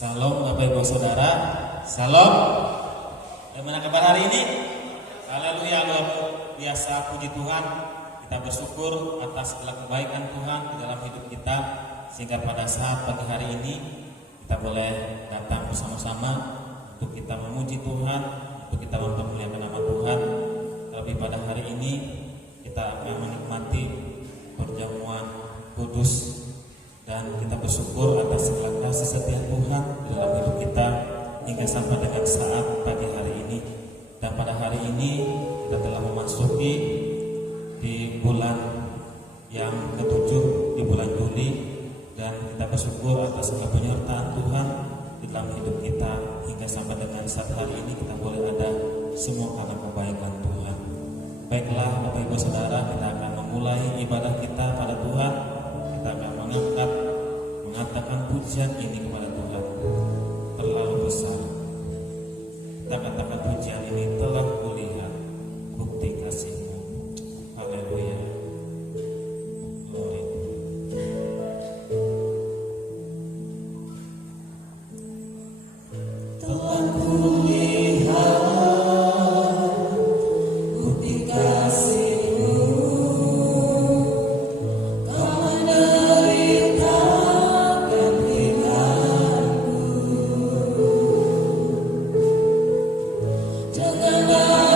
Salam Bapak Ibu Saudara. Salam. Bagaimana kabar hari ini? Haleluya, luar biasa, puji Tuhan. Kita bersyukur atas segala kebaikan Tuhan di dalam hidup kita, sehingga pada saat pagi hari ini kita boleh datang bersama-sama untuk kita memuji Tuhan, untuk kita mempermuliakan nama Tuhan. Terlebih pada hari ini kita akan menikmati perjamuan kudus, dan kita bersyukur atas segala kasih setia Tuhan di dalam hidup kita hingga sampai dengan saat pagi hari ini. Dan pada hari ini kita telah memasuki di bulan yang ketujuh, di bulan Juli, dan kita bersyukur atas segala penyertaan Tuhan di dalam hidup kita hingga sampai dengan saat hari ini kita boleh ada semua karena kebaikan Tuhan. Baiklah Bapak Ibu Saudara, kita akan memulai ibadah kita pada Tuhan. Kita akan mengatakan pujian ini kepada Tuhan. Terlalu besar. Kita katakan pujian ini, telah kulihat bukti kasih-Mu. Haleluya. Glory. Telah kulihat bukti kasih-Mu. Janganlah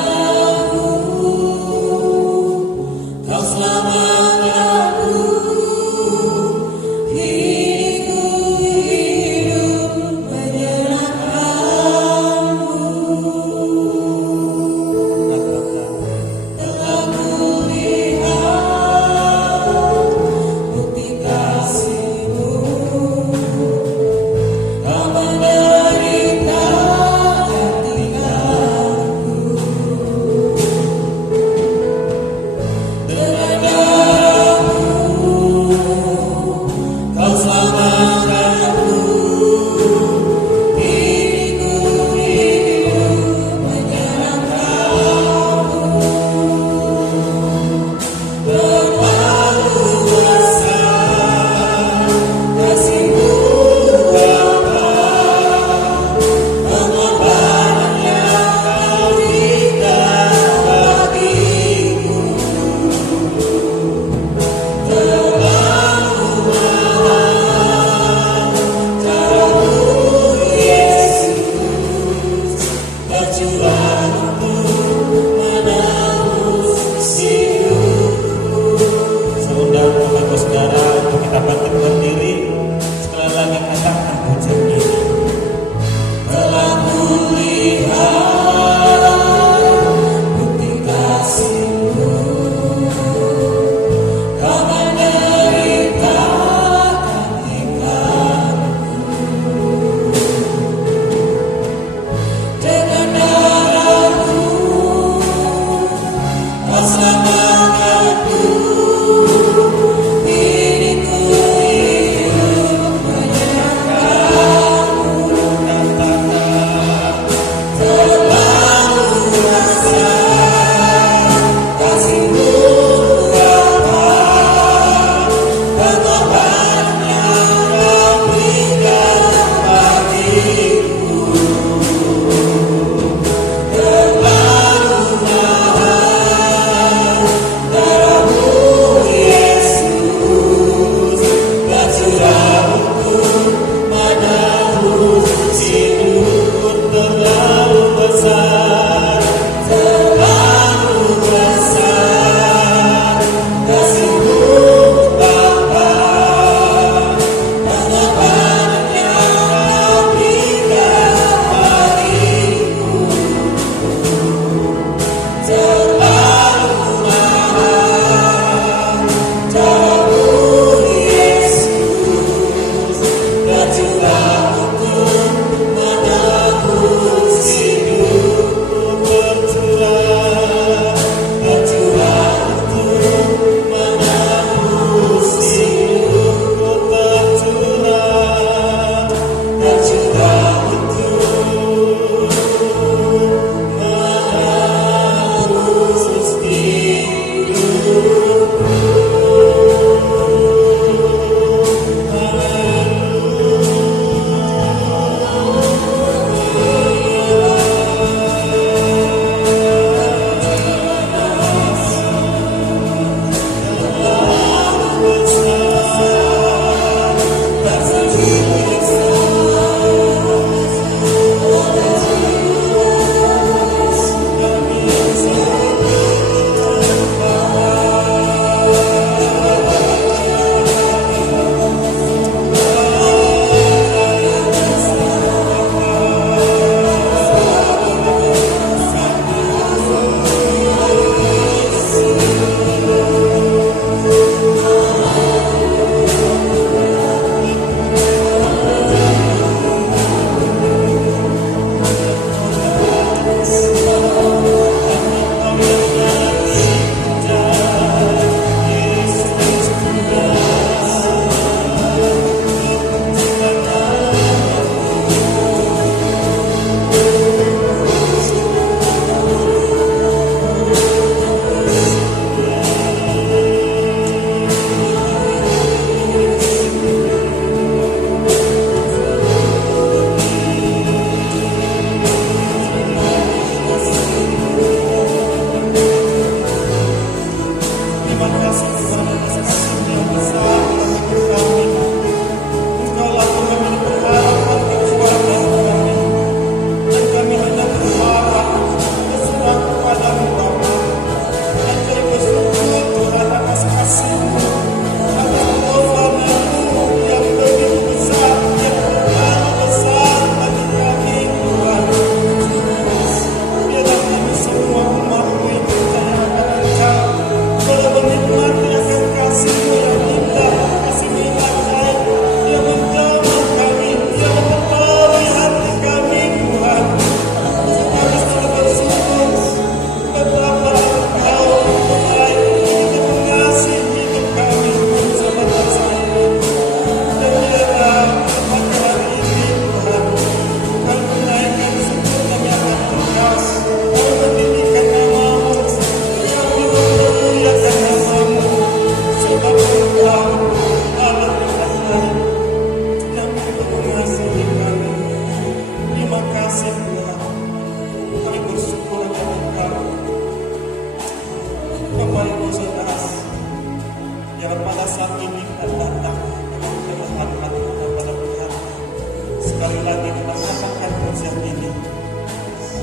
sekali lagi kita katakan pujian ini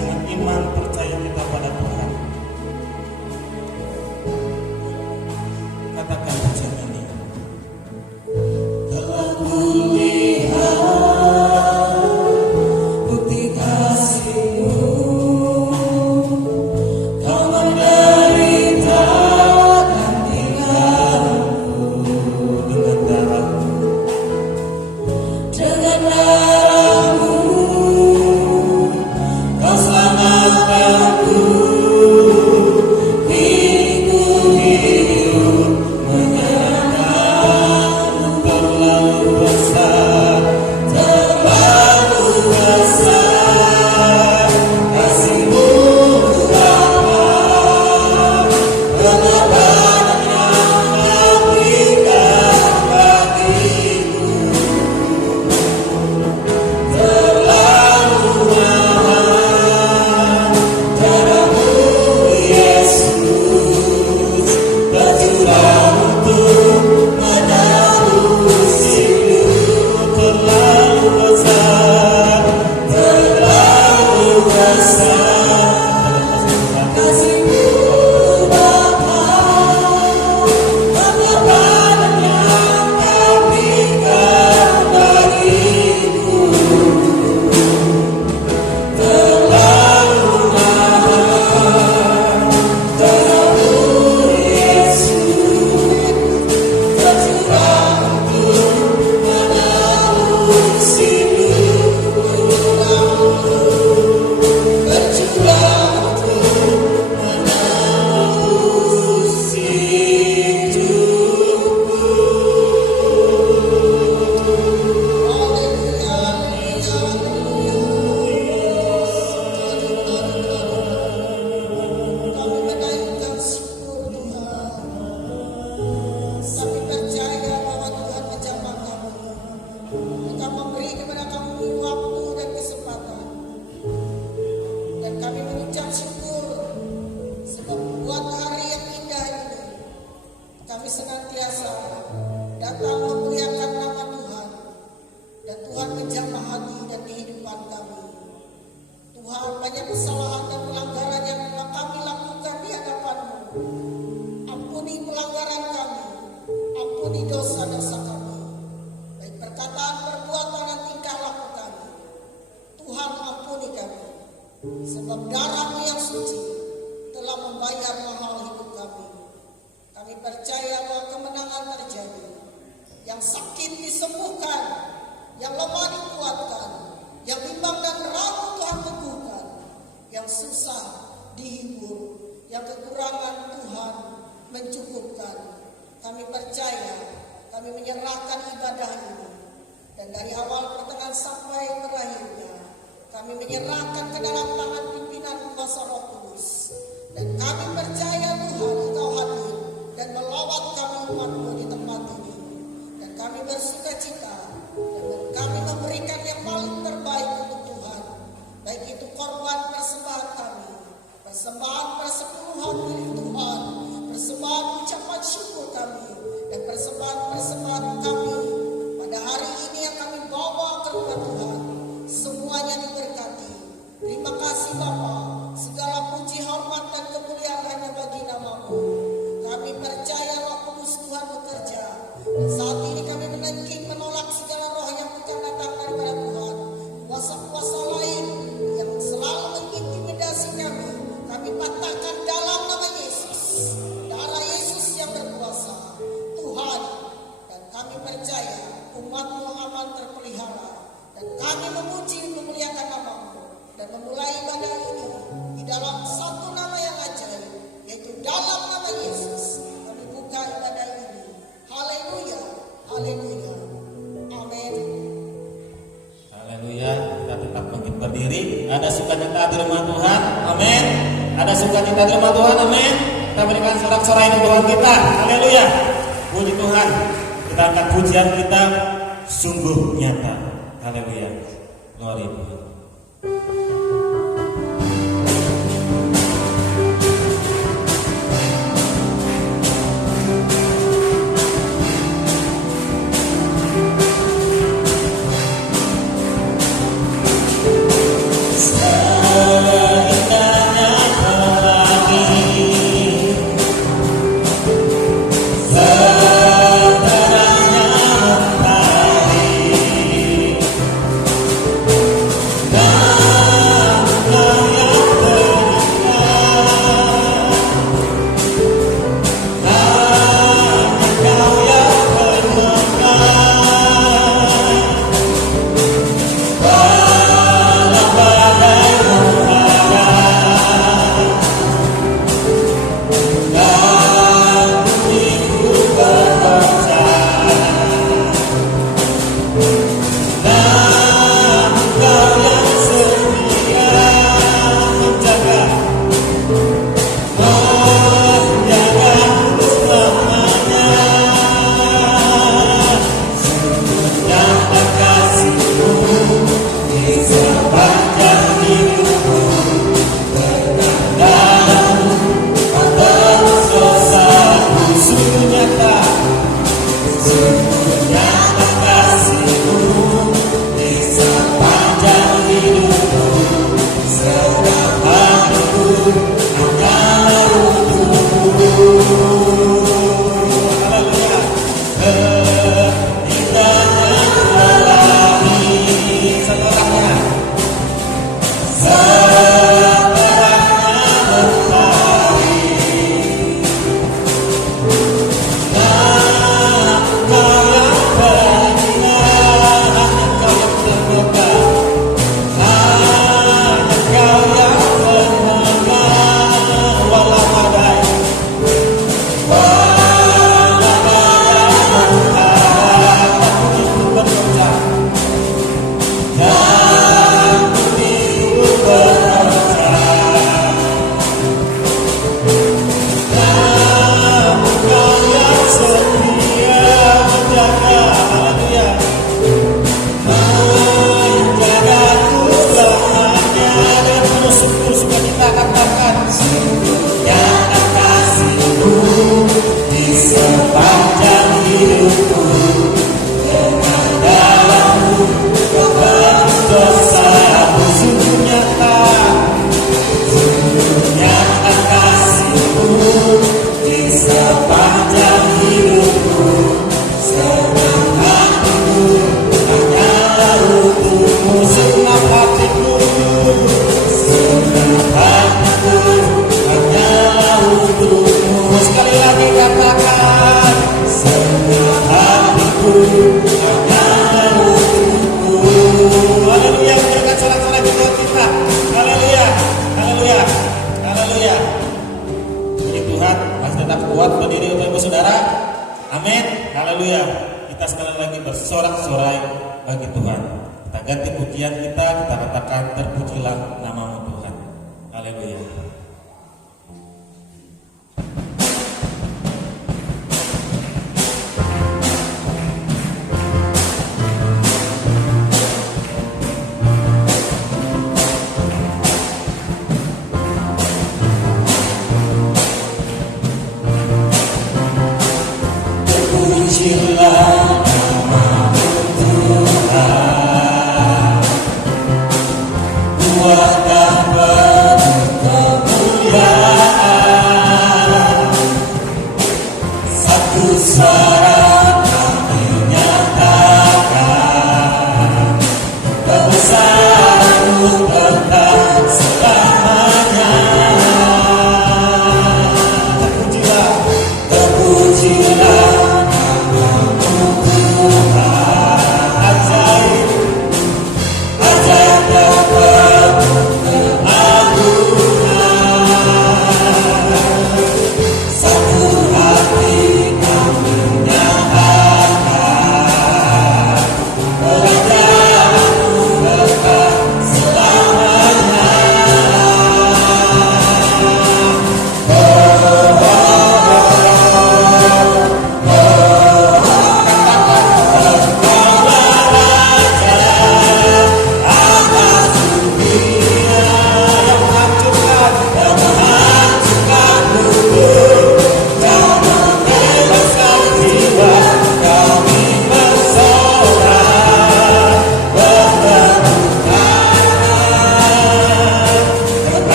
dengan iman percaya kita pada Tuhan. Katakan pujian ini. Telah kulihat bukti kasih-Mu, Kau menderita gantikanku dengan darah-Mu, dengan darah-Mu Kau selamatkanku. Hidupku hidup menyerahkan, terlalu besar, terlalu besar kasih-Mu Bapa, pengorbanan yang Kau berikan bagiku terlalu mahal. Darah-Mu Yesus tercurah untuk menebus hidup, terlalu besar, terlalu besar kasih-Mu Bapa, pengorbanan yang Kau berikan bagiku terlalu mahal. Darah-Mu Yesus tercurah untuk menebus hidupku, tercurah untuk menebus Kami menaikkan syukur Tuhan. Kami percaya bahwa Tuhan menjamah kami. Engkau memberi kepada kami waktu dan kesempatan. Dan kami mengucap syukur sebab buat hari yang indah ini kami senantiasa datang memuliakan nama Tuhan. Dan Tuhan menjamah hati dan kehidupan kami. Tuhan, banyak kesalahan dan pelanggaran yang telah kami lakukan di hadapan-Mu. Ampuni pelanggaran kami, ampuni dosa-dosa kami, baik perkataan, perbuatan, dan tingkah laku kami. Tuhan, ampuni kami, sebab darah-Mu yang suci telah membayar mahal hidup kami. Kami percaya bahwa kemenangan terjadi, yang sakit disembuhkan, yang lemah dikuatkan, yang bimbang dan ragu Tuhan teguhkan, yang susah dihibur, yang kekurangan Tuhan mencukupkan. Kami percaya, kami menyerahkan ibadah ini, dan dari awal pertengahan sampai berakhirnya kami menyerahkan ke dalam tangan pimpinan kuasa Roh Kudus. Dan kami percaya Tuhan Engkau hadir dan melawat kami umat-Mu di tempat ini. Dan kami bersuka cita dan kami memberikan yang paling terbaik untuk Tuhan. Baik itu korban persembahan kami, persembahan persepuluhan milik Tuhan, persembahan ucapan syukur kami, dan persembahan-persembahan kami pada hari ini yang kami bawa ke rumah Tuhan. Semuanya diberkati. Terima kasih Bapa. Segala puji, hormat, dan kemuliaan hanya bagi nama-Mu. Kami percaya Roh Kudus Tuhan bekerja. Dan saat ini kami menengking menolak segala roh yang bukan datang daripada Tuhan. Kuasa-kuasa lain yang selalu mengintimidasi kami. Kami patahkan dalam nama Yesus. Darah Yesus yang berkuasa. Tuhan, dan kami percaya umat-Mu aman terpelihara. Dan kami memuji memuliakan nama-Mu. Dan memulai ibadah ini di dalam satu nama yang ajaib, yaitu dalam nama Yesus. Kami buka ibadah ini. Haleluya, haleluya, amin. Haleluya. Kita tetap bangkit berdiri. Ada sukacita di rumah Tuhan, amin. Ada sukacita di rumah Tuhan, amin. Kita berikan sorak-sorai untuk Tuhan kita. Haleluya. Puji Tuhan. Kita angkat pujian kita sungguh nyata. Haleluya. Glory Tuhan. bagi Tuhan. Kita ganti pujian kita katakan terpujilah nama-Mu Tuhan. Haleluya. Terpujilah nama-Mu Tuhan, kuatkan penuh kemuliaan. Satu suara kami nyatakan, kebesaran-Mu tetap selamanya. Terpujilah, terpujilah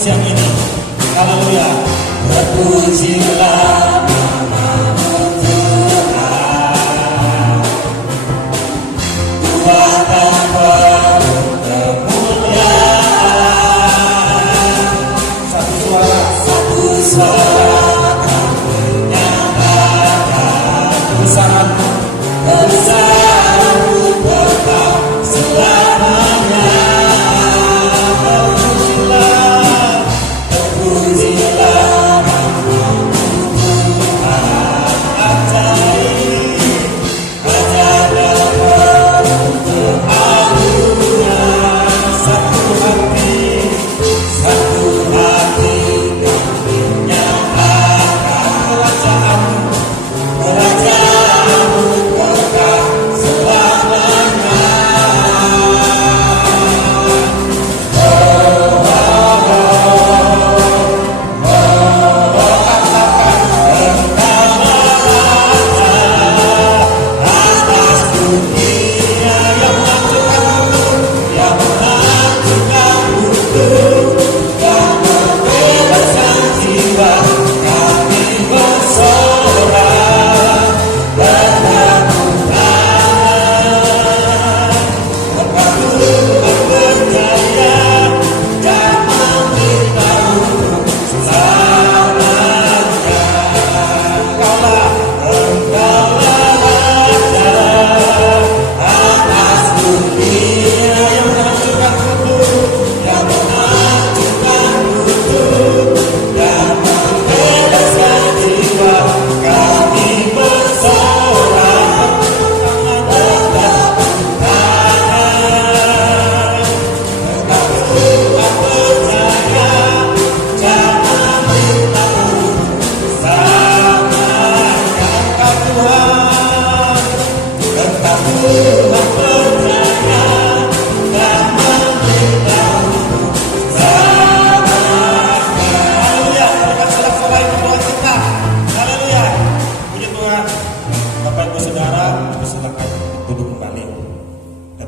pujian ini. Haleluya. Terpujilah nama-Mu Tuhan, kuatkan penuh kemuliaan. Satu suara kami nyatakan, kebesaran-Mu, kebesaran-Mu tetap selamanya.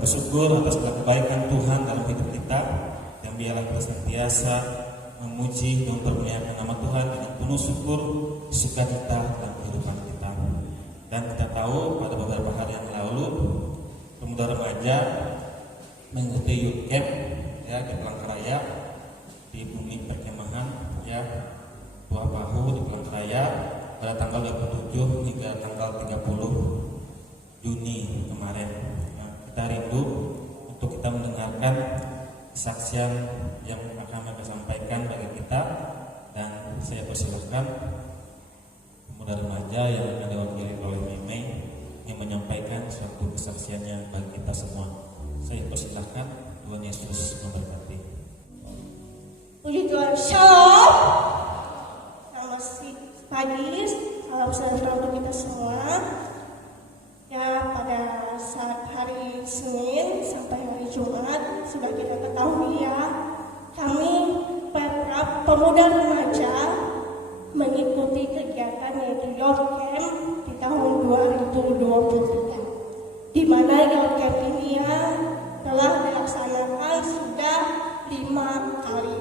Bersyukur atas kebaikan Tuhan dalam hidup kita, dan biarlah kita senantiasa memuji dan mempermuliakan nama Tuhan dengan penuh syukur, sukacita dalam kehidupan kita. Dan kita tahu pada beberapa hari yang lalu pemuda remaja mengikuti youth camp ya di Palangkaraya, di bumi perkemahan ya Buah Bahu di Palangkaraya pada tanggal 27 kesaksian yang akan mereka sampaikan bagi kita, dan saya persilahkan pemuda remaja yang akan diwakili oleh Meme yang menyampaikan suatu kesaksiannya bagi kita semua. Saya persilahkan. Tuhan Yesus memberkati. Puji Tuhan, Shalom. Selamat pagi, salam sejahtera untuk kita semua. Ya, pada saat hari Senin sampai hari Jumat sudah kita ketahui ya, kami para pemuda remaja mengikuti kegiatan yaitu Youth Camp di tahun 2023, di mana Youth Camp ini ya telah dilaksanakan sudah 5 kali,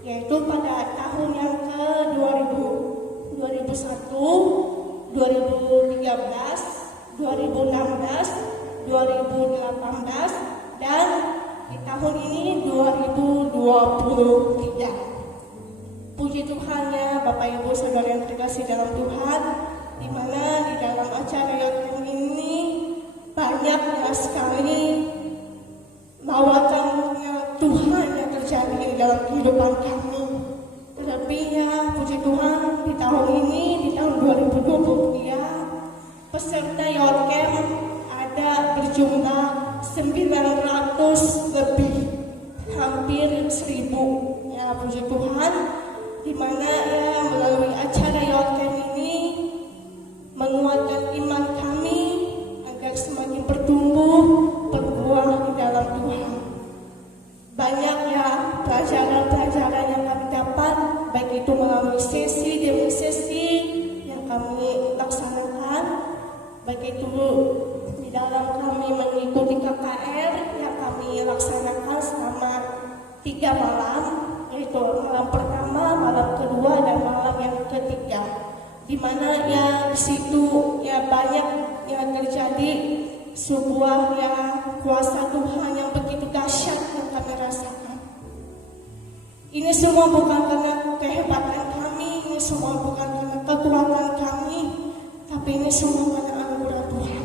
yaitu pada tahun yang ke 2001, 2013, 2016, 2018, dan di tahun ini 2023. Puji Tuhan ya Bapak Ibu Saudara yang terkasih dalam Tuhan, di mana di dalam acara yang ini banyak sekali lawatannya Tuhan yang terjadi di dalam kehidupan kami. Terlebihnya puji Tuhan di tahun ini, di tahun 2023, peserta Youth Camp ada berjumlah 900 lebih, hampir 1000 ya puji Tuhan, di mana ya melalui acara Youth Camp ini menguatkan iman kami agar semakin bertumbuh berbuah di dalam Tuhan. Banyak ya pelajaran-pelajaran yang kami dapat, baik itu melalui sesi demi sesi yang kami laksanakan, baik itu di dalam kami mengikuti KKR yang kami laksanakan selama 3 malam, yaitu malam pertama, malam kedua, dan malam yang ketiga, di mana ya di situ ya banyak yang terjadi sebuah ya kuasa Tuhan yang begitu dahsyat yang kami rasakan. Ini semua bukan karena kehebatan kami, ini semua bukan karena kekuatan kami, tapi ini semua karena anugerah Tuhan.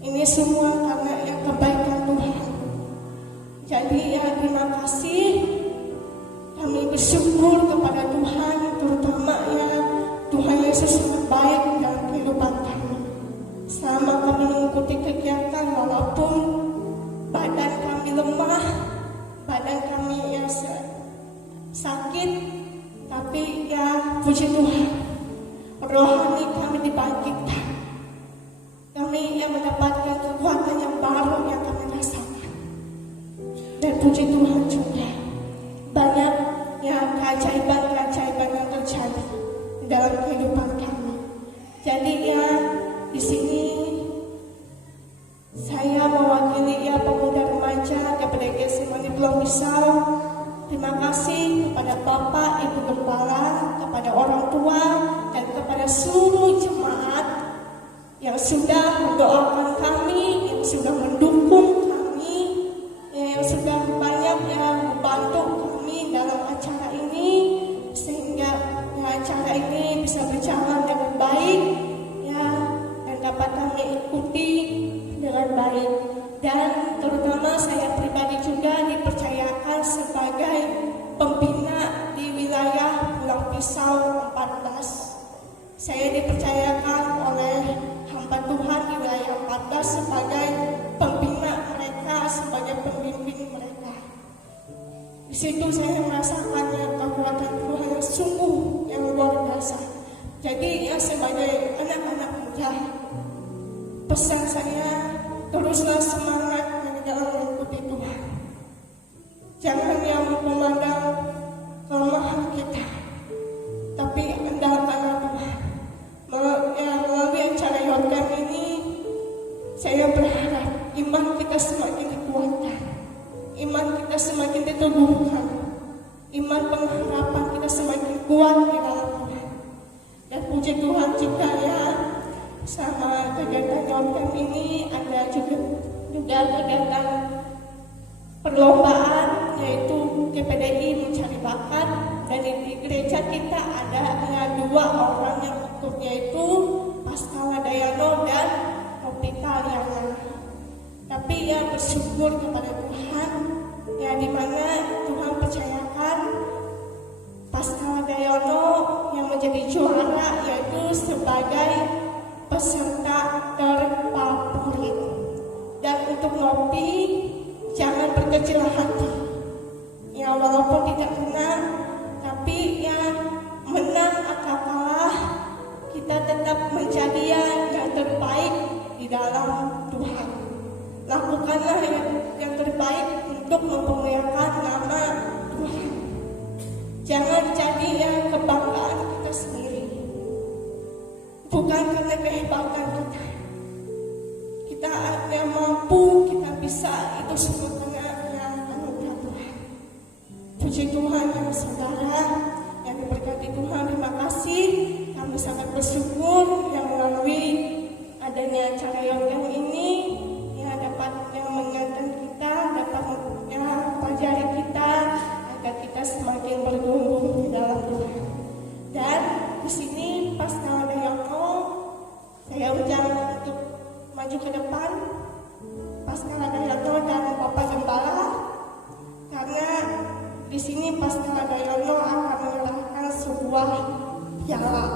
Ini semua karena yang kebaikan Tuhan. Jadi ya terima kasih, kami bersyukur kepada Tuhan, terutama ya Tuhan Yesus sangat baik dalam kehidupan kami. Selama kami mengikuti kegiatan, walaupun badan kami lemah, badan kami ya sakit, tapi ya puji Tuhan, rohani kami dibangkitkan. Kami yang mendapatkan kekuatan yang baru yang kami rasakan. Dan puji Tuhan juga, banyak ya keajaiban-keajaiban yang terjadi dalam kehidupan kami. Jadi ya di sini saya mewakili ya pemuda remaja GPDG Simoni Pulau Pisau. Terima kasih kepada Bapak, Ibu Gembala, kepada orang tua, dan kepada seluruh jemaat yang sudah mendoakan kami, yang sudah mendukung kami, yang sudah banyak yang membantu kami dalam acara ini, sehingga ya, acara ini bisa berjalan dengan baik ya, dan dapat kami ikuti dengan baik. Dan terutama saya pribadi juga dipercayakan sebagai pembina di wilayah Pulau Pisau 14. Saya dipercayakan oleh hamba Tuhan di wilayah 14 sebagai pembina mereka, sebagai pembimbing mereka. Di situ saya merasakan kekuatan Tuhan yang sungguh yang luar biasa. Jadi ya sebagai anak-anak muda, pesan saya, teruslah semangat dalam mengikuti Tuhan. Jangan yang memandang kelemahan kita, tapi andalkan Tuhan. Melalui acara Youth Camp ini, saya berharap iman kita semakin dikuatkan, iman kita semakin diteguhkan, iman pengharapan kita semakin kuat di dalam Tuhan. Dan puji Tuhan juga ya, sama kegiatan Youth Camp ini ada juga kegiatan perlombaan, yaitu GPDI mencari bakat, dan di gereja kita ada ya 2 orang yang ikut, yaitu Pascal Dayano dan Opika Liana. Tapi ya bersyukur kepada Tuhan ya, dimana peserta terfavorit. Dan untuk ngopi, jangan berkecil hati. Ya walaupun tidak menang, tapi ya menang atau kalah, kita tetap menjadi yang terbaik di dalam Tuhan. Lakukanlah yang terbaik untuk mempermuliakan nama Tuhan. Jangan jadi yang kebanggaan kita sendiri. Bukan karena kehebatan kita. Kita yang mampu, kita bisa, itu semua karena yang anugerah Tuhan. Puji Tuhan ya saudara, yang diberkati Tuhan, terima kasih. Kami sangat bersyukur yang melalui adanya acara yang ini yang dapat yang mengingatkan kita, dapat yang mempelajari kita agar kita semakin bertumbuh di dalam Tuhan. Dan di sini pas ada Yoko, saya undang untuk maju ke depan. Pas ada Yoko dan Bapak Gembala, karena di sini pas ada Yono akan menyerahkan sebuah piala.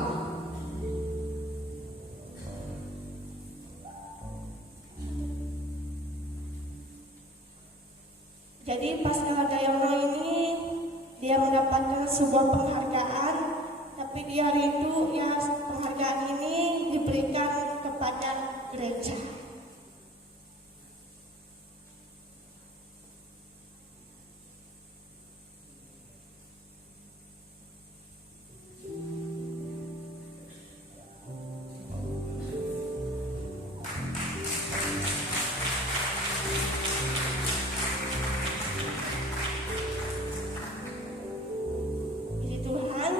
Jadi pas ada Yono ini dia mendapatkan sebuah penghargaan, tapi dia rindu ya penghargaan ini diberikan kepada gereja. Puji Tuhan.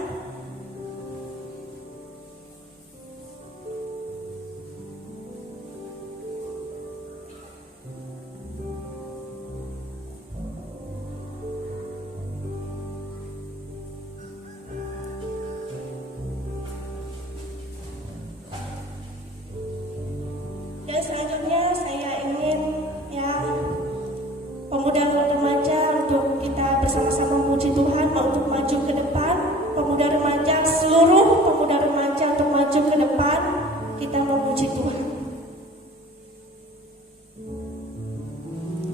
Dan selanjutnya saya ingin ya pemuda dan remaja untuk kita bersama-sama memuji Tuhan untuk maju ke depan. Pemuda remaja, seluruh pemuda remaja untuk maju ke depan, kita memuji Tuhan.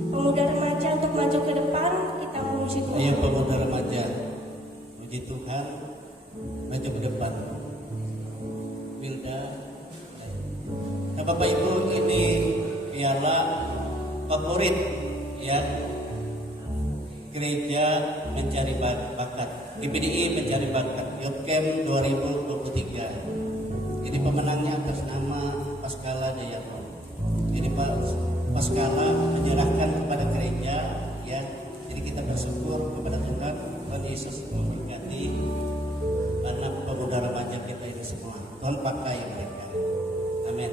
Pemuda remaja untuk maju ke depan, kita memuji Tuhan. Ayo pemuda remaja, puji Tuhan, maju ke depan. Wilda, nah Bapak Ibu, ini piala favorit ya gereja mencari bakat, GPDI mencari bakat Yotkem 2023. Ini pemenangnya atas nama Paskala Jayapon. Jadi Paskala menyerahkan kepada gereja ya. Jadi kita bersyukur kepada Tuhan, Tuhan Yesus memberkati anak pemuda remaja kita ini semua. Tuhan pakai mereka. Amin.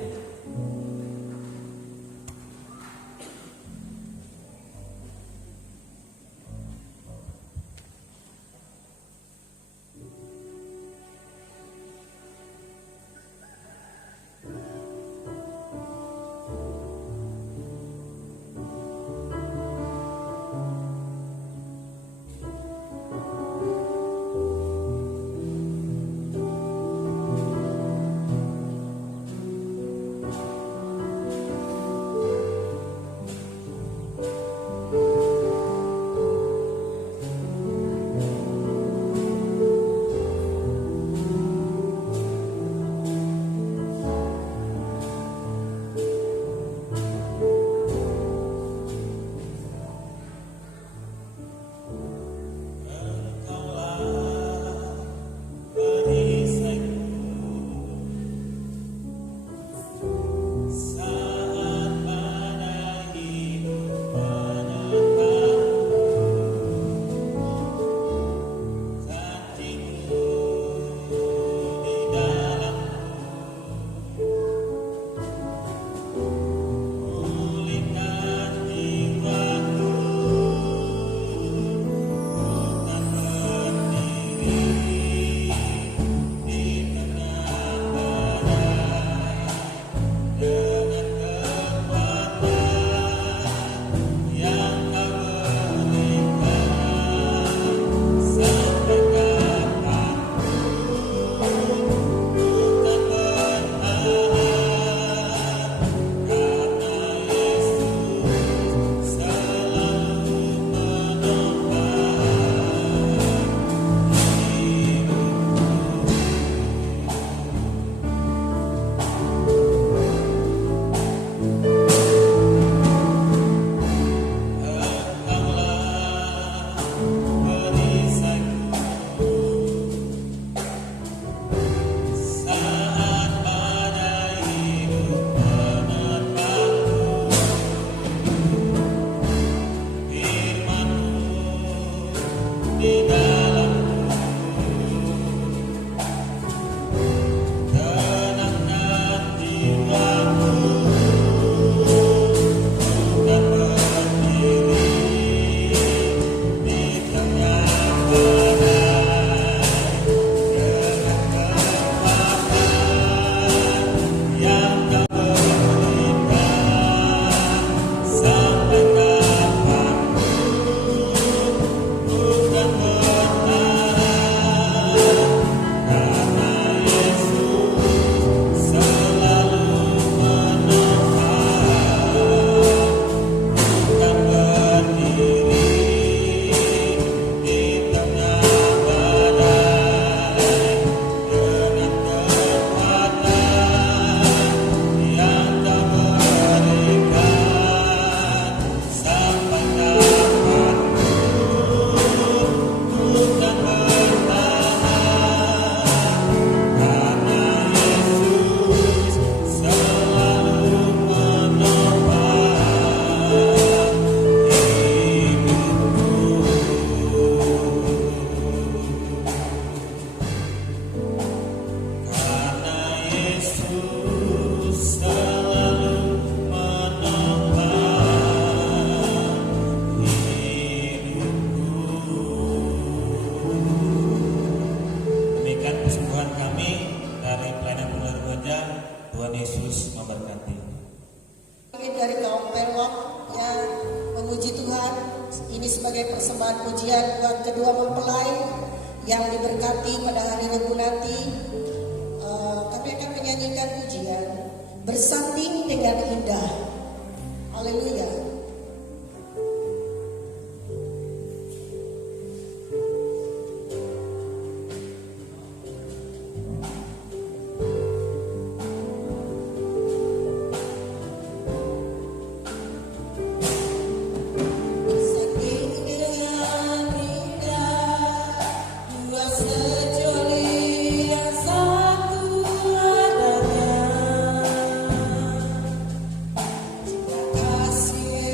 Tuhan Yesus memberkati. Kami dari kaum Pelwak yang memuji Tuhan, ini sebagai persembahan pujian buat kedua mempelai yang diberkati pada hari Rabu nanti. Kami akan menyanyikan pujian bersanding dengan indah. Haleluya. Kasih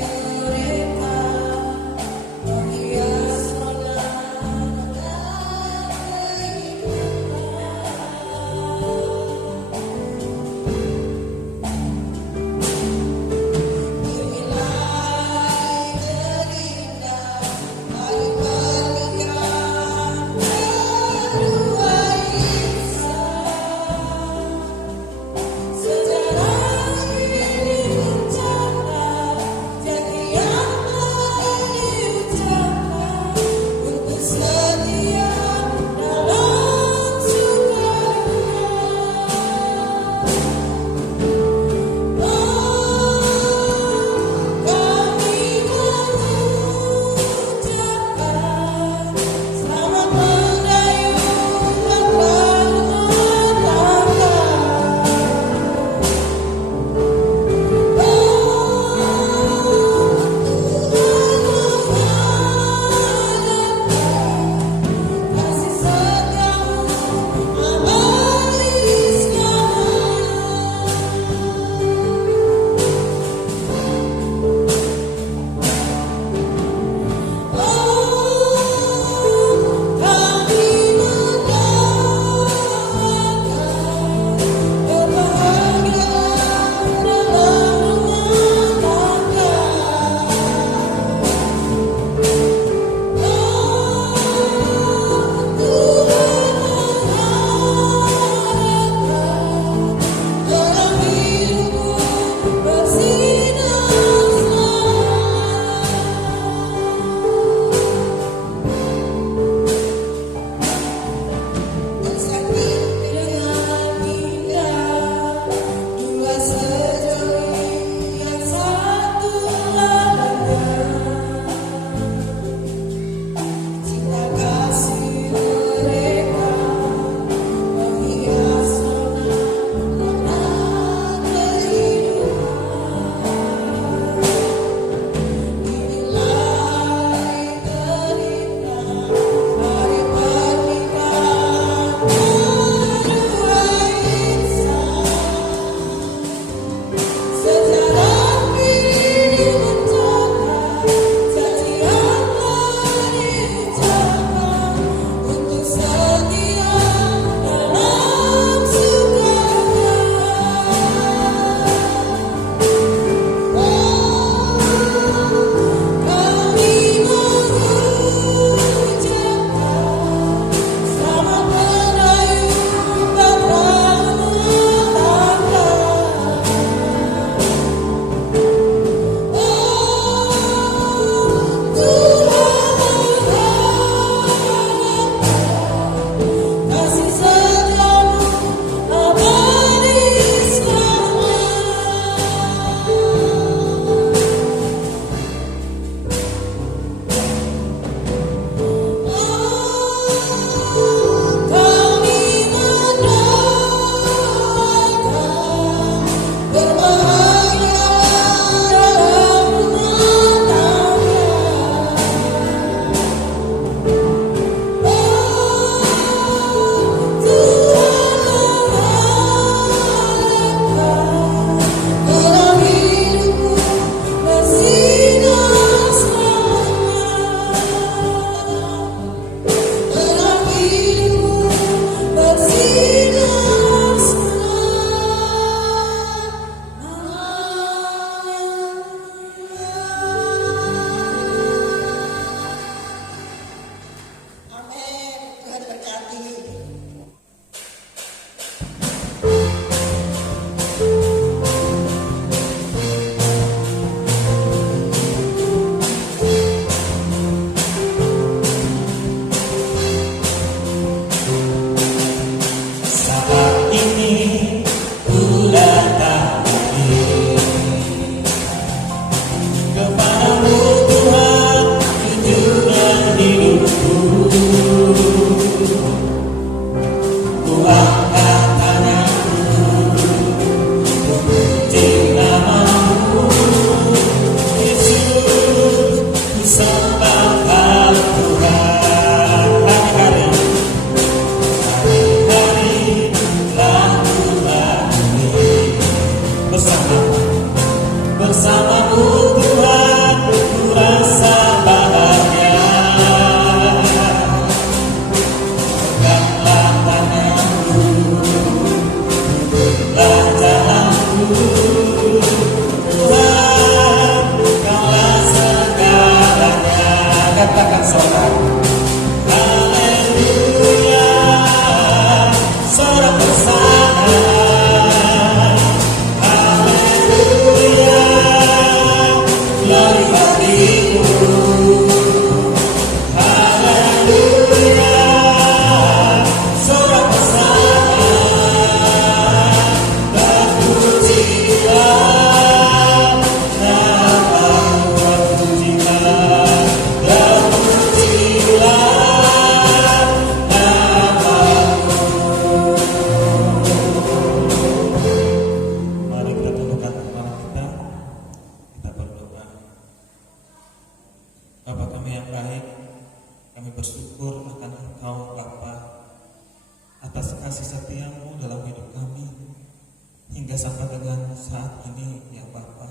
bersama dengan saat ini ya Bapa.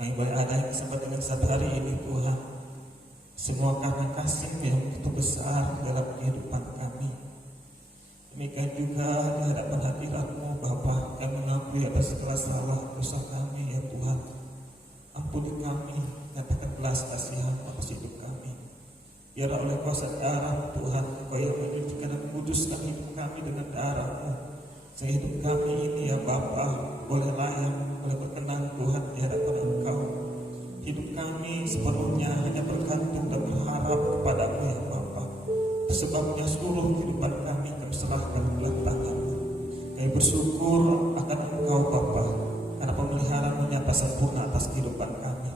Kami boleh ada kesempatan dengan saat hari ini Tuhan. Semua karena kasih yang begitu besar dalam kehidupan kami. Demikian juga di hadapan hadirat-Mu Bapa, kami mengakui atas segala salah dosa kami ya Tuhan. Ampuni kami, katakan belas kasihan atas hidup kami. Biarlah oleh kuasa darah Tuhan, Engkau yang menyucikan dan menguduskan hidup kami dengan darah-Mu. Sehingga hidup kami ini ya Bapa boleh layak, boleh berkenan Tuhan di hadapan Engkau. Hidup kami sepenuhnya hanya bergantung dan berharap kepada-Mu ya Bapa. Sebabnya seluruh kehidupan kami serahkan ke dalam tangan-Mu. Kami bersyukur akan Engkau Bapa, karena pemeliharaan-Mu nyata sempurna atas kehidupan kami.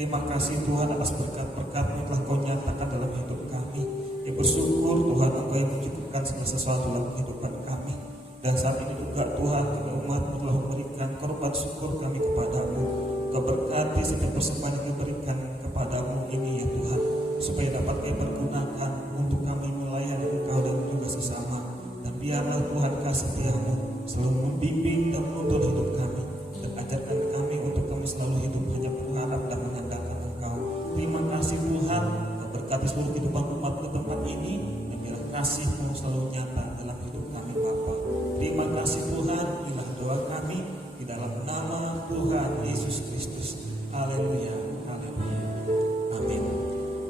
Terima kasih Tuhan atas berkat-berkat-Mu yang telah Kau nyatakan dalam hidup kami. Kami bersyukur Tuhan Engkau yang mencukupkan segala sesuatu dalam kehidupan kami. Dan saat ini juga Tuhan kami umat-Mu telah memberikan korban syukur kami kepada-Mu. Kau berkati setiap persembahan yang diberikan kepada-Mu ini ya Tuhan, supaya dapat kami pergunakan untuk kami melayani Engkau dan juga sesama. Dan biarlah Tuhan kasih setia-Mu selalu membimbing dan menuntun hidup kami, dan ajarkan kami untuk kami selalu hidup hanya berharap dan mengandalkan Engkau. Terima kasih Tuhan, Kau berkati seluruh kehidupan umat-Mu di tempat ini, dan biarlah kasih-Mu selalu nyata dalam hidup kami Bapa. Terima kasih Tuhan, inilah doa kami di dalam nama Tuhan Yesus Kristus. Haleluya, haleluya, amin.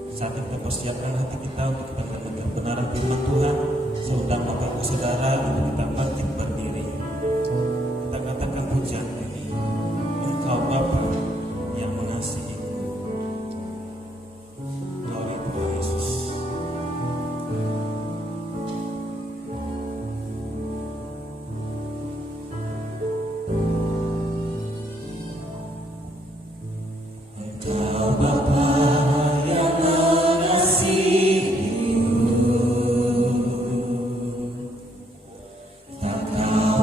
Saat ini kita persiapkan hati kita untuk kita mendengar kebenaran firman Tuhan. Saya undang Bapak Ibu Saudara untuk kita bangkit berdiri. Kita katakan pujian ini, Engkau Bapa yang mengasihiku. Glory Tuhan Yesus. Engkau Bapa yang mengasihiku, tak kau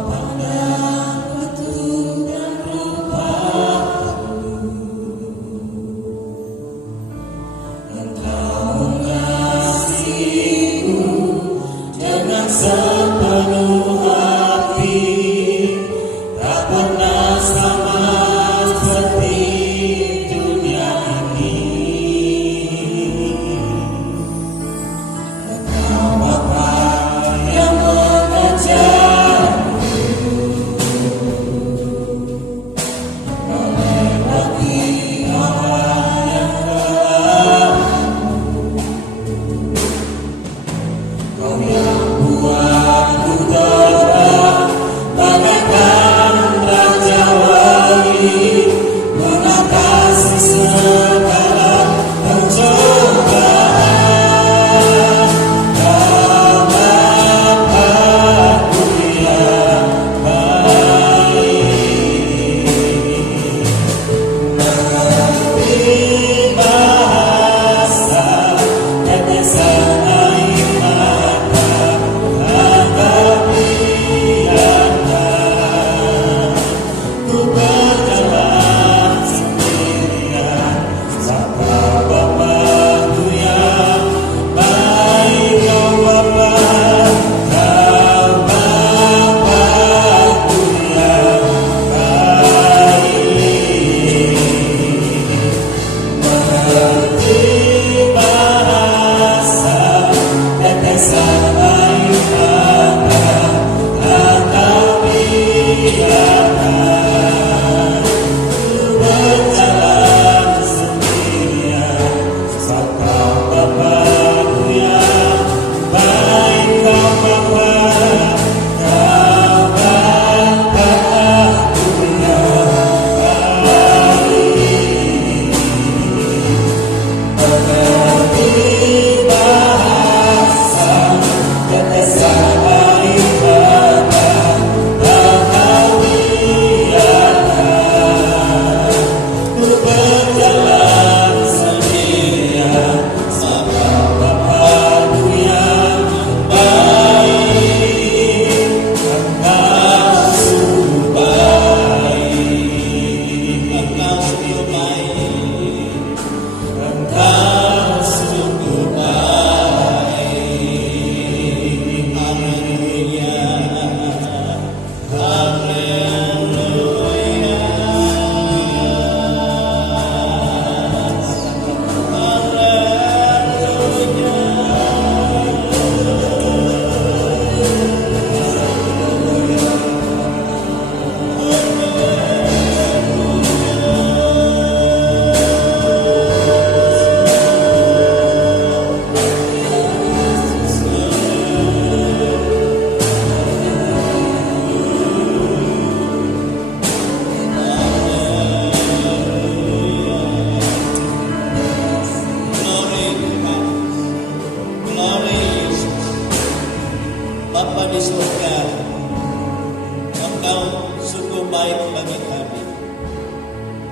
sungguh baik bagi kami.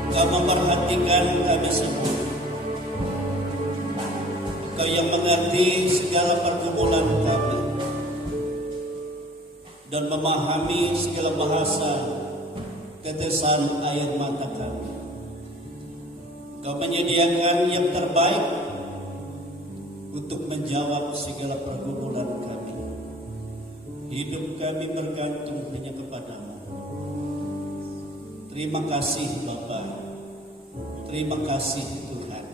Engkau memperhatikan kami semua. Engkau yang mengerti segala pergumulan kami dan memahami segala bahasa tetesan air mata kami. Engkau menyediakan yang terbaik untuk menjawab segala pergumulan kami. Hidup kami bergantung hanya kepadamu. Terima kasih Bapa. Terima kasih Tuhan.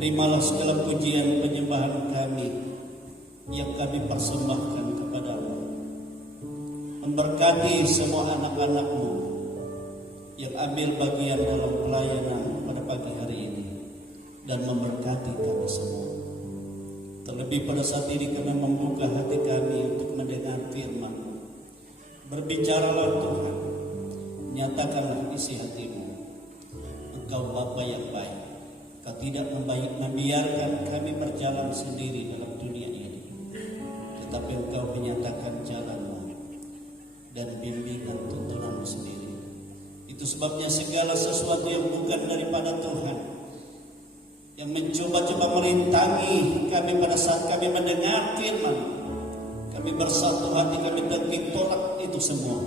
Terimalah segala pujian penyembahan kami yang kami persembahkan kepadamu. Memberkati semua anak-anak-Mu yang ambil bagian dalam pelayanan pada pagi hari ini, dan memberkati kami semua. Terlebih pada saat ini kami membuka hati kami untuk mendengar firman-Mu. Berbicaralah Tuhan, nyatakanlah isi hati-Mu. Engkau Bapa yang baik. Kau tidak membiarkan kami berjalan sendiri dalam dunia ini, tetapi Engkau menyatakan jalan-Mu dan bimbingan tuntunan-Mu sendiri. Itu sebabnya segala sesuatu yang bukan daripada Tuhan, yang mencoba-coba merintangi kami pada saat kami mendengar firman, kami bersatu hati, kami tolak itu semua.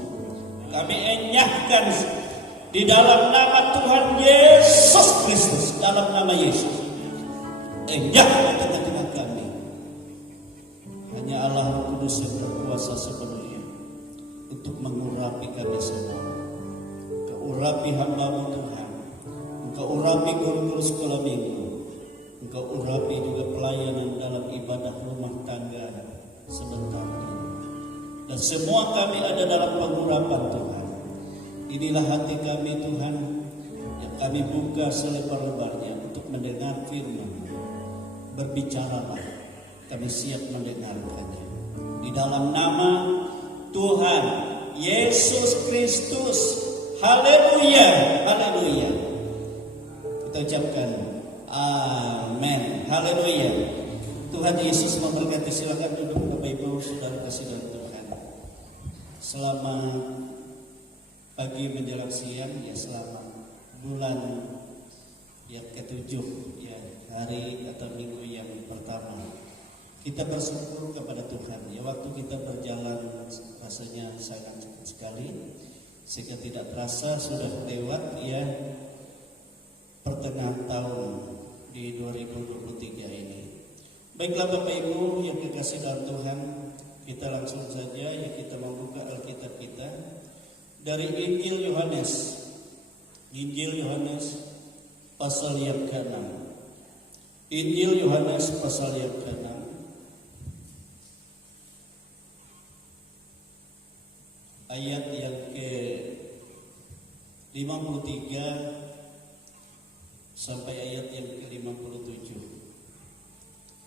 Kami enyahkan di dalam nama Tuhan Yesus Kristus, dalam nama Yesus. Enyahkan di tengah kami. Hanya Allah Roh Kudus yang berkuasa sepenuhnya untuk mengurapi kami semua. Engkau urapi hamba-Mu Tuhan. Engkau urapi guru-guru sekolah minggu. Engkau urapi juga pelayanan dalam ibadah rumah tangga sebentar ini. Dan semua kami ada dalam pengurapan Tuhan. Inilah hati kami Tuhan, yang kami buka selebar-lebarnya untuk mendengar firman. Berbicaralah, kami siap mendengarkannya. Di dalam nama Tuhan Yesus Kristus. Haleluya, haleluya. Kita ucapkan amin. Haleluya. Tuhan Yesus memberkati. Silakan duduk Bapak Ibu Saudara kasih dalam Tuhan. Selamat pagi menjelang siang, ya selamat bulan yang ke-7, ya hari atau minggu yang pertama. Kita bersyukur kepada Tuhan. Ya waktu kita berjalan rasanya sangat cepat sekali, sehingga tidak terasa sudah lewat ya pertengahan tahun di 2023 ini. Baiklah Bapak Ibu yang dikasihi dalam Tuhan, kita langsung saja ya kita membuka Alkitab kita dari Injil Yohanes. Injil Yohanes pasal yang ke-6. Injil Yohanes pasal yang ke-6. Ayat yang ke-53 sampai ayat yang ke-57.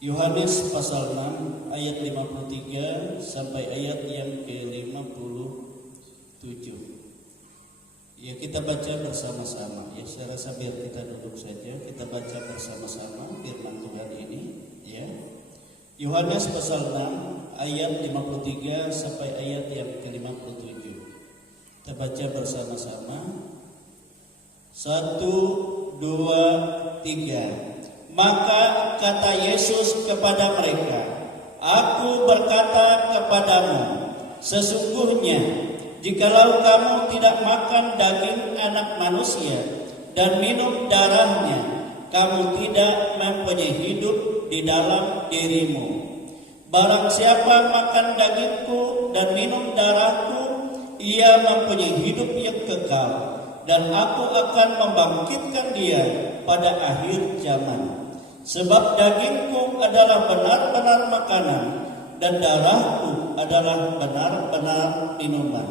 Yohanes pasal 6 ayat 53 sampai ayat yang ke-57. Ya kita baca bersama-sama. Ya saya rasa biar kita duduk saja, kita baca bersama-sama firman Tuhan ini ya. Yohanes pasal 6 ayat 53 sampai ayat yang ke-57. Kita baca bersama-sama. 1, 2, 3. Maka kata Yesus kepada mereka, Aku berkata kepadamu, sesungguhnya jikalau kamu tidak makan daging anak manusia dan minum darahnya, kamu tidak mempunyai hidup di dalam dirimu. Barang siapa makan dagingku dan minum darahku, ia mempunyai hidup yang kekal, dan aku akan membangkitkan dia pada akhir zaman. Sebab dagingku adalah benar-benar makanan, dan darahku adalah benar-benar minuman.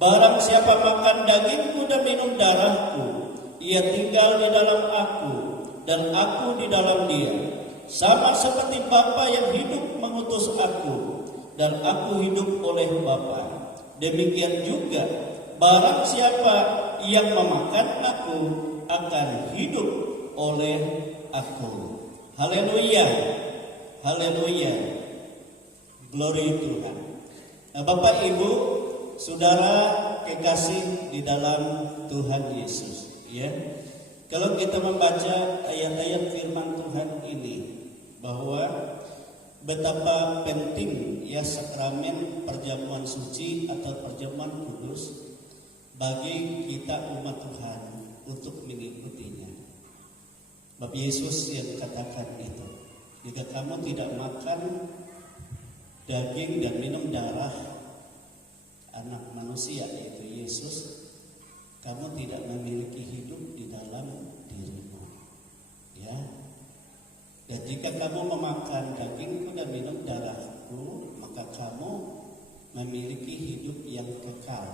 Barang siapa makan dagingku dan minum darahku, ia tinggal di dalam aku, dan aku di dalam dia. Sama seperti Bapa yang hidup mengutus aku, dan aku hidup oleh Bapa. Demikian juga barang siapa yang memakan aku akan hidup oleh aku. Haleluya, haleluya, glory Tuhan. Nah, Bapak Ibu, saudara kekasih di dalam Tuhan Yesus, ya. Kalau kita membaca ayat-ayat firman Tuhan ini, bahwa betapa penting ya sakramen perjamuan suci atau perjamuan kudus bagi kita umat Tuhan untuk mengikutinya. Bapak Yesus yang katakan itu, jika kamu tidak makan daging dan minum darah anak manusia yaitu Yesus, kamu tidak memiliki hidup di dalam dirimu, ya. Dan jika kamu memakan dagingku dan minum darahku, maka kamu memiliki hidup yang kekal,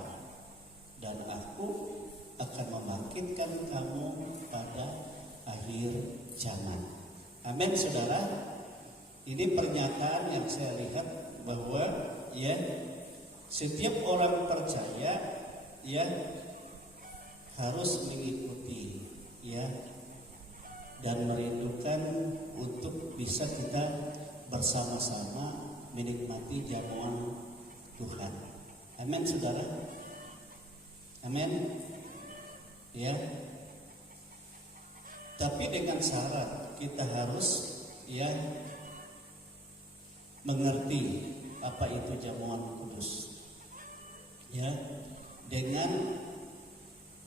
dan aku akan membangkitkan kamu pada akhir zaman. Amin, saudara. Ini pernyataan yang saya lihat bahwa ya setiap orang percaya ya harus mengikuti ya dan merindukan untuk bisa kita bersama-sama menikmati jamuan Tuhan. Amin, saudara. Amin. Ya. Tapi dengan syarat kita harus ya mengerti apa itu jamuan kudus. Ya. Dengan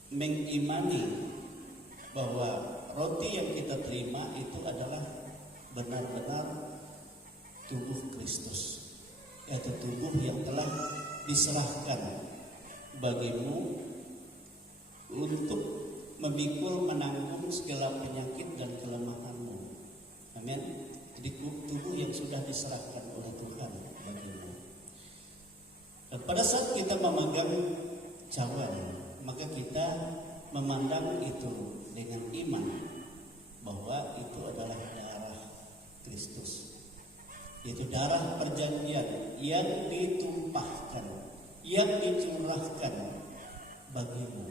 mengimani bahwa roti yang kita terima itu adalah benar-benar tubuh Kristus, yaitu tubuh yang telah diserahkan bagimu untuk memikul menanggung segala penyakit dan kelemahanmu. Amin. Jadi tubuh yang sudah diserahkan oleh Tuhan bagimu. Dan pada saat kita memegang cawan, maka kita memandang itu dengan iman bahwa itu adalah darah Kristus, yaitu darah perjanjian yang ditumpahkan, yang dicurahkan bagimu.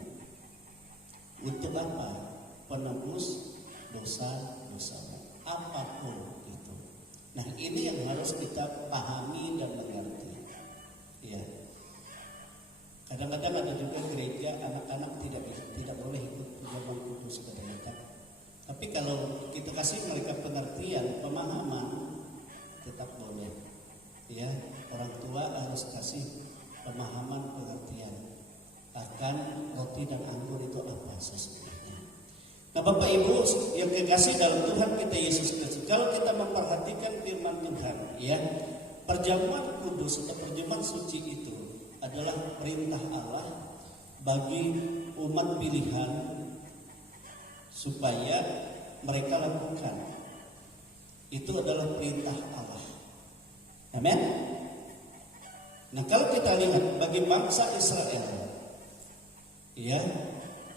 Untuk apa? Penebus dosa-dosamu, apapun itu. Nah, ini yang harus kita pahami dan mengerti. Ya. Kadang-kadang ada juga gereja anak-anak tidak boleh ikut perjamuan kudus kadang-kadang. Tapi kalau kita kasih mereka pengertian, pemahaman, tetap boleh. Ya, orang tua harus kasih pemahaman, pengertian akan roti dan anggur itu apa sesungguhnya. Nah, Bapak Ibu yang kekasih dalam Tuhan kita Yesus Kristus, kalau kita memperhatikan firman Tuhan, ya, perjamuan kudus atau perjamuan suci itu adalah perintah Allah bagi umat pilihan supaya mereka lakukan. Itu adalah perintah Allah. Amin. Nah, kalau kita lihat bagi bangsa Israel, ya,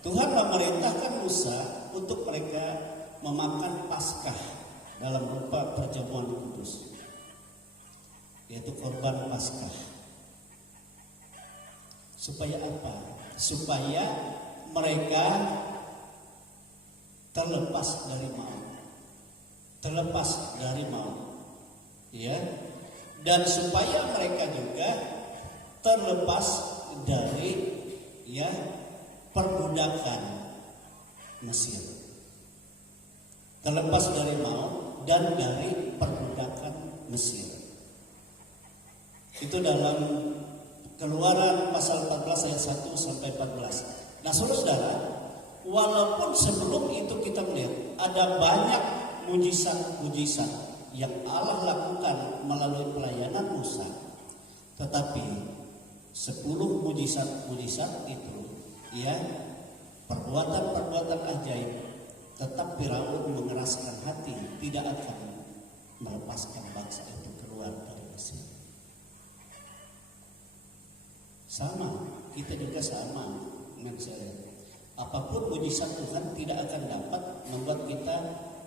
Tuhan memerintahkan Musa untuk mereka memakan Paskah dalam rupa perjamuan kudus, yaitu korban Paskah. Supaya apa? Supaya mereka terlepas dari maut. Terlepas dari maut. Ya. Dan supaya mereka juga terlepas dari ya perbudakan Mesir. Terlepas dari maut dan dari perbudakan Mesir. Itu dalam Keluaran pasal 14 ayat 1 sampai 14. Nah, saudara, walaupun sebelum itu kita melihat ada banyak mujizat-mujizat yang Allah lakukan melalui pelayanan Musa, tetapi 10 mujizat-mujizat itu, ya, perbuatan-perbuatan ajaib, tetap Firaun mengeraskan hati, tidak akan melepaskan bangsa itu keluar dari Mesir. Sama, kita juga sama dengan saya. Apapun mujizat Tuhan tidak akan dapat membuat kita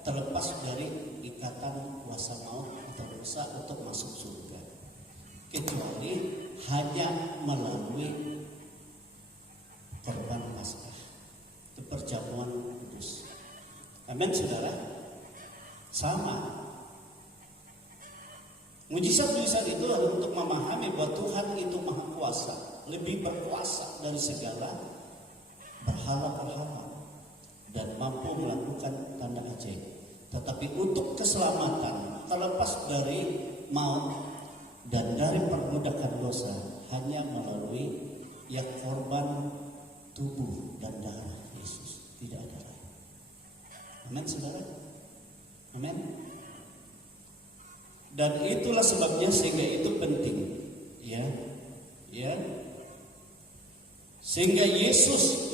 terlepas dari ikatan kuasa maut atau dosa untuk masuk surga, kecuali hanya melalui korban Paskah, itu perjamuan kudus. Amin, saudara. Sama. Mujizat-mujizat itu untuk memahami bahwa Tuhan itu maha kuasa. lebih berkuasa dari segala berhala-berhala dan mampu melakukan tanda ajaib. Tetapi untuk keselamatan terlepas dari maut dan dari perbudakan dosa hanya melalui yang korban tubuh dan darah Yesus, tidak ada lain. Amin, saudara. Amin. Dan itulah sebabnya sehingga itu penting, ya. Sehingga Yesus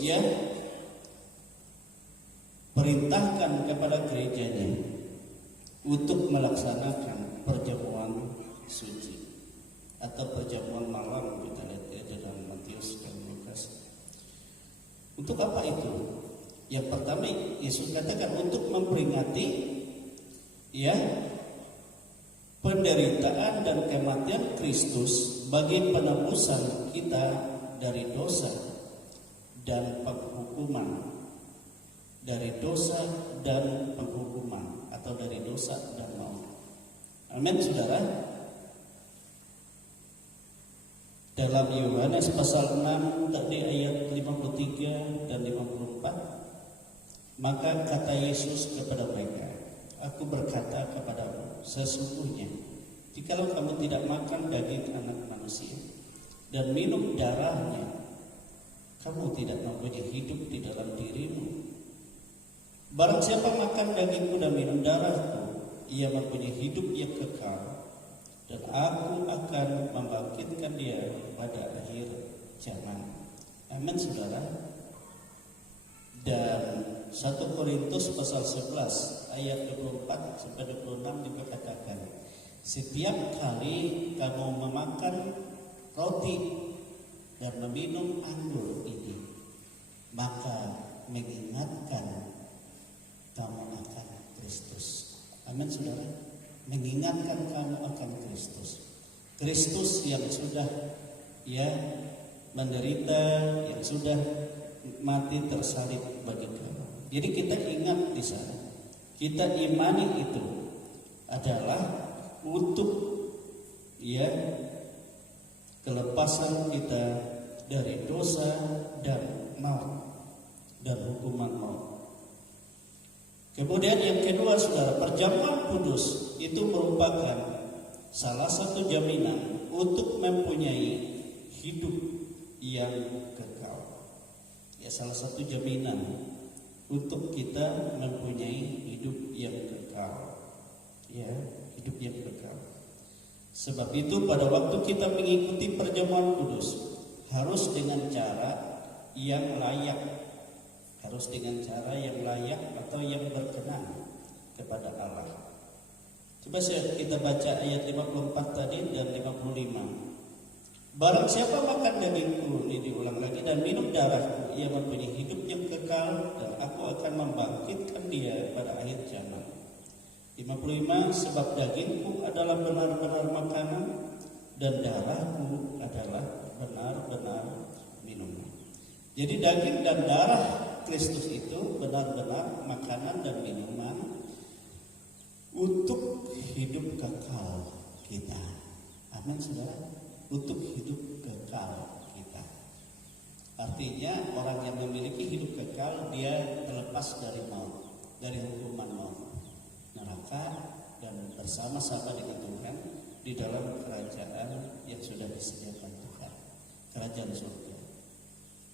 perintahkan kepada gerejanya untuk melaksanakan perjamuan suci atau perjamuan malam, kita lihat di dalam Matius dan Lukas. Untuk apa itu? Yang pertama Yesus katakan untuk memperingati penderitaan dan kematian Kristus bagi penebusan kita dari dosa dan penghukuman, dari dosa dan penghukuman atau dari dosa dan maut. Amin, saudara. Dalam Yohanes pasal 6 tadi ayat 53 dan 54, maka kata Yesus kepada mereka, aku berkata kepadamu, sesungguhnya jikalau kamu tidak makan daging anak manusia dan minum darahnya, kamu tidak mempunyai hidup di dalam dirimu. Barang siapa makan dagingku dan minum darahku, ia mempunyai hidup yang kekal, dan aku akan membangkitkan dia pada akhir zaman. Amin, saudara. Dan 1 Korintus pasal 11 ayat 24 sampai 26 juga katakan, setiap kali kamu memakan roti dan meminum anggur ini, maka mengingatkan kamu akan Kristus. Amin, saudara. Mengingatkan kamu akan Kristus. Kristus yang sudah menderita, yang sudah mati tersalib bagi kamu. Jadi kita ingat di sana, kita imani itu adalah untuk kelepasan kita dari dosa dan maut dan hukuman maut. Kemudian yang kedua, saudara, perjamuan kudus itu merupakan salah satu jaminan untuk mempunyai hidup yang kekal. Ya, salah satu jaminan untuk kita mempunyai hidup yang kekal. Ya, hidup yang kekal. Sebab itu pada waktu kita mengikuti perjamuan kudus harus dengan cara yang layak. Harus dengan cara yang layak atau yang berkenan kepada Allah. Coba kita baca ayat 54 tadi dan 55. Barang siapa makan dagingku, ini diulang lagi, dan minum darahku, ia mempunyai hidup yang kekal, dan aku akan membangkitkan dia pada akhir zaman. 55. Sebab dagingku adalah benar-benar makanan, dan darahku adalah benar-benar minuman. Jadi daging dan darah Kristus itu benar-benar makanan dan minuman untuk hidup kekal kita. Amin, saudara. Untuk hidup kekal kita. Artinya orang yang memiliki hidup kekal, dia terlepas dari maut, dari hukuman maut, neraka, dan bersama-sama dengan Tuhan di dalam kerajaan yang sudah disediakan Tuhan, kerajaan surga.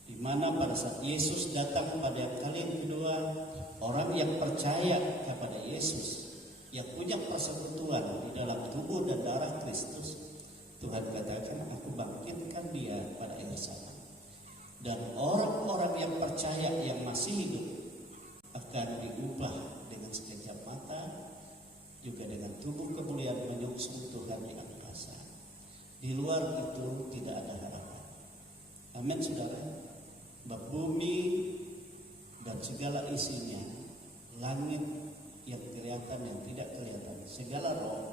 Di mana pada saat Yesus datang pada kali yang kedua, orang yang percaya kepada Yesus, yang punya persekutuan di dalam tubuh dan darah Kristus, Tuhan katakan, aku bangkitkan dia pada akhir zaman. Dan orang-orang yang percaya yang masih hidup akan diubah dengan sekejap mata, juga dengan tubuh kemuliaan menyusul Tuhan di angkasa. Di luar itu tidak ada harapan. Amin, saudara. Bumi dan segala isinya, langit yang kelihatan yang tidak kelihatan, segala roh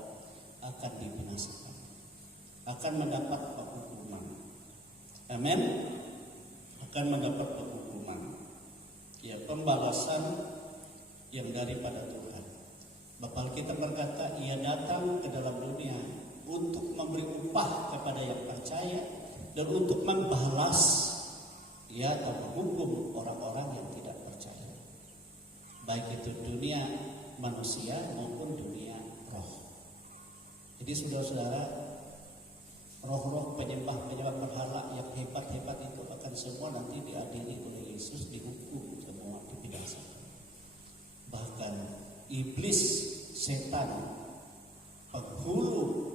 akan dibinasakan, akan mendapat penghukuman. Amin. Akan mendapat penghukuman. Ya, pembalasan yang daripada Tuhan. Bapa kita berkata, ia datang ke dalam dunia untuk memberi upah kepada yang percaya dan untuk membalas ya atau menghukum orang-orang yang tidak percaya, baik itu dunia manusia maupun dunia roh. Jadi saudara-saudara, roh-roh penyembah-penyembah berhala yang hebat-hebat itu akan semua nanti diadili oleh Yesus, dihukum semua, dibinasakan. Bahkan iblis, setan, penghulu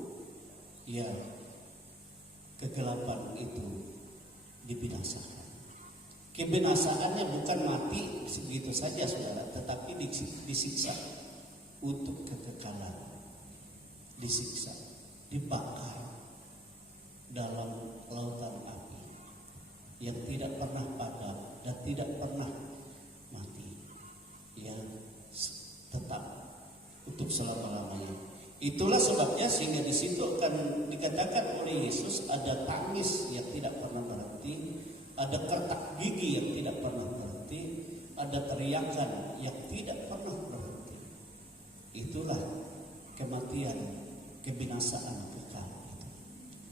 ya kegelapan itu dibinasakan. Kebinasaannya bukan mati segitu saja saudara, tetapi disiksa untuk kekekalan, disiksa, dibakar dalam lautan api yang tidak pernah padam dan tidak pernah mati, yang tetap untuk selama-lamanya. Itulah sebabnya sehingga di situ akan dikatakan oleh Yesus ada tangis yang tidak pernah berhenti, ada kertak gigi yang tidak pernah berhenti, ada teriakan yang tidak pernah berhenti. Itulah kematian, kebinasaan kekal itu.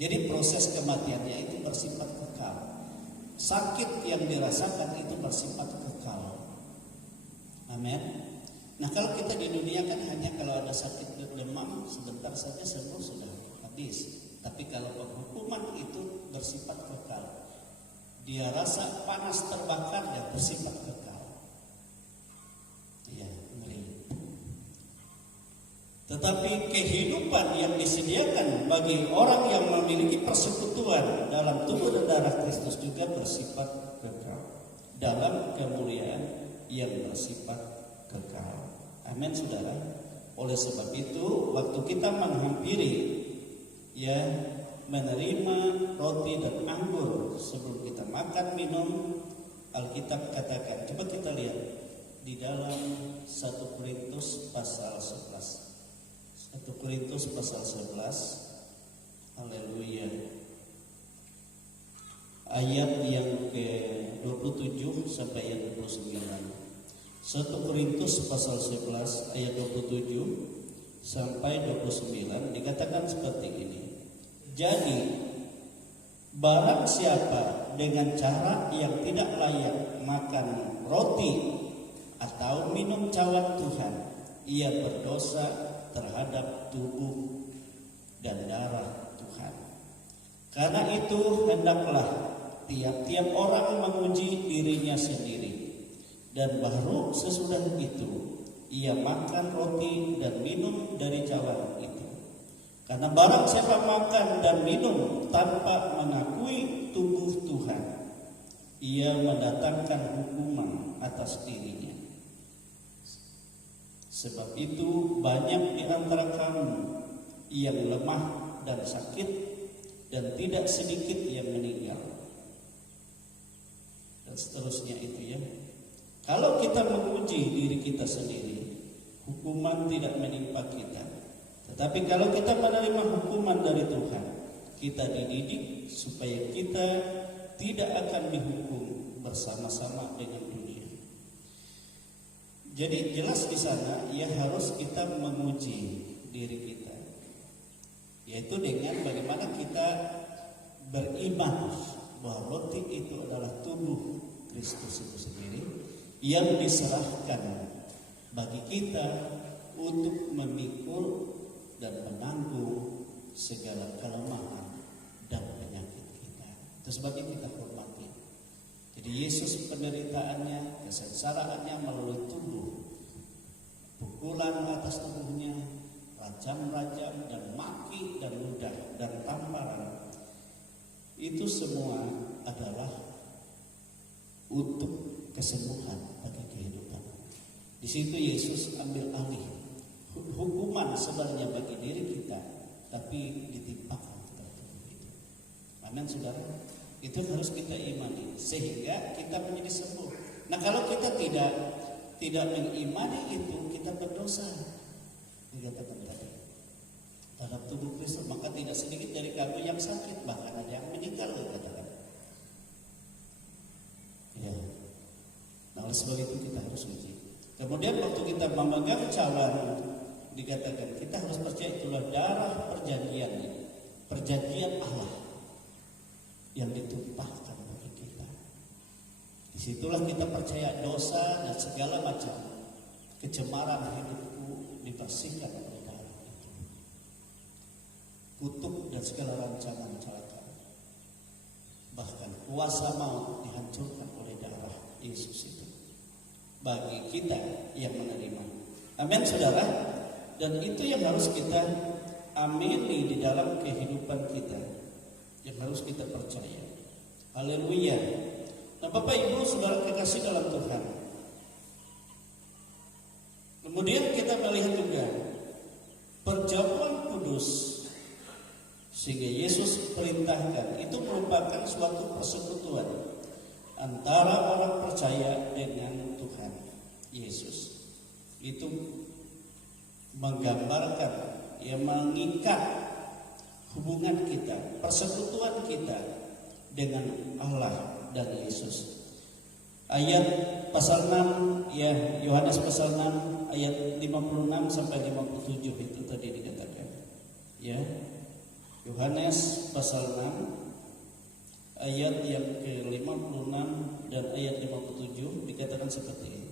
Jadi proses kematiannya itu bersifat kekal. Sakit yang dirasakan itu bersifat kekal. Amin. Nah kalau kita di dunia kan hanya kalau ada sakit demam sebentar saja sembuh sudah habis. Tapi kalau penghukuman itu bersifat kekal. Dia rasa panas terbakar dan bersifat kekal. Ya, ngeri. Tetapi kehidupan yang disediakan bagi orang yang memiliki persekutuan dalam tubuh dan darah Kristus juga bersifat kekal. Dalam kemuliaan yang bersifat kekal. Amin saudara. Oleh sebab itu waktu kita menghampiri ya menerima roti dan anggur sebelum kita makan minum, Alkitab katakan, coba kita lihat di dalam 1 Korintus pasal 11. 1 Korintus pasal 11. Haleluya. Ayat yang ke-27 sampai ayat 29. 1 Korintus pasal 11 ayat 27 sampai 29 dikatakan seperti ini. Jadi barang siapa dengan cara yang tidak layak makan roti atau minum cawan Tuhan, ia berdosa terhadap tubuh dan darah Tuhan. Karena itu hendaklah tiap-tiap orang menguji dirinya sendiri, dan baru sesudah itu ia makan roti dan minum dari cawan itu. Karena barang siapa makan dan minum tanpa mengakui tubuh Tuhan, ia mendatangkan hukuman atas dirinya. Sebab itu banyak di antara kamu yang lemah dan sakit, dan tidak sedikit yang meninggal. Dan seterusnya itu ya. Kalau kita menguji diri kita sendiri, hukuman tidak menimpa kita. Tetapi kalau kita menerima hukuman dari Tuhan, kita dididik supaya kita tidak akan dihukum bersama-sama dengan dunia. Jadi jelas di sana ya harus kita menguji diri kita, yaitu dengan bagaimana kita beriman bahwa roti itu adalah tubuh Kristus itu sendiri yang diserahkan bagi kita untuk memikul dan menanggung segala kelemahan dan penyakit kita. Itu sebabnya kita hormati. Jadi Yesus penderitaannya, kesengsaraannya melalui tubuh, pukulan atas tubuhnya, rajam-rajam dan maki dan ludah dan tamparan, itu semua adalah untuk kesembuhan bagi kehidupan. Di situ Yesus ambil alih hukuman sebenarnya bagi diri kita, tapi ditimpakan kepada tubuh itu. Amin saudara. Itu harus kita imani sehingga kita menjadi sembuh. Nah kalau kita tidak mengimani itu, kita berdosa. Dikatakan tadi dalam tubuh Kristus, maka tidak sedikit dari kamu yang sakit, bahkan ada yang meninggal, dikatakan. Ya. Nah oleh sebab itu kita harus uji. Kemudian waktu kita memegang cawan, dikatakan kita harus percaya itulah darah perjanjian Allah yang ditumpahkan bagi kita. Disitulah kita percaya dosa dan segala macam kecemaran hidupku dibersihkan oleh darah itu. Kutuk dan segala rancangan celaka, bahkan kuasa maut dihancurkan oleh darah Yesus itu bagi kita yang menerima. Amin saudara. Dan itu yang harus kita amini di dalam kehidupan kita, yang harus kita percaya. Haleluya. Nah Bapak Ibu saudara kekasih dalam Tuhan, kemudian kita melihat juga perjamuan kudus, sehingga Yesus perintahkan itu merupakan suatu persekutuan antara orang percaya dengan Tuhan Yesus. Itu menggambarkan, mengikat hubungan kita, persekutuan kita dengan Allah dan Yesus. Ayat pasal 6 Yohanes pasal 6 ayat 56 sampai 57 itu tadi dikatakan. Yohanes pasal 6 ayat yang ke-56 dan ayat 57 dikatakan seperti ini.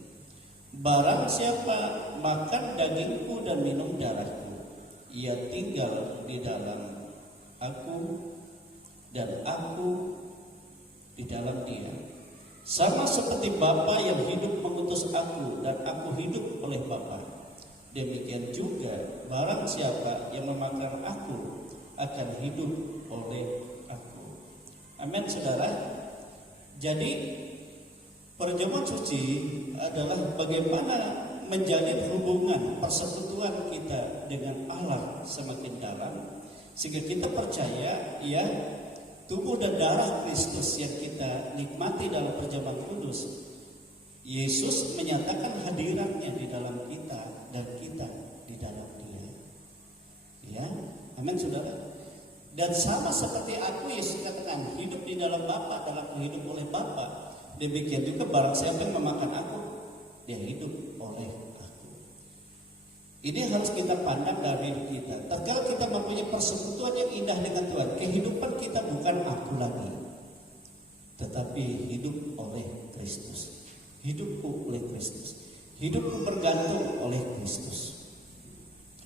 Barang siapa makan dagingku dan minum darahku, ia tinggal di dalam aku dan aku di dalam dia. Sama seperti Bapa yang hidup mengutus aku dan aku hidup oleh Bapa, demikian juga barang siapa yang memakan aku akan hidup oleh aku. Amin saudara. Jadi perjamuan suci adalah bagaimana menjalin hubungan persekutuan kita dengan Allah semakin dalam, sehingga kita percaya tubuh dan darah Kristus yang kita nikmati dalam perjamuan kudus. Yesus menyatakan hadirannya di dalam kita dan kita di dalam Dia. Amin saudara. Dan sama seperti aku, Yesus katakan hidup di dalam Bapa dan aku hidup oleh Bapa, demikian juga barang siapa yang memakan aku, dia hidup oleh aku. Ini harus kita pandang dari hidup kita. Tatkala kita mempunyai persekutuan yang indah dengan Tuhan, kehidupan kita bukan aku lagi, tetapi hidup oleh Kristus. Hidupku oleh Kristus. Hidupku bergantung oleh Kristus.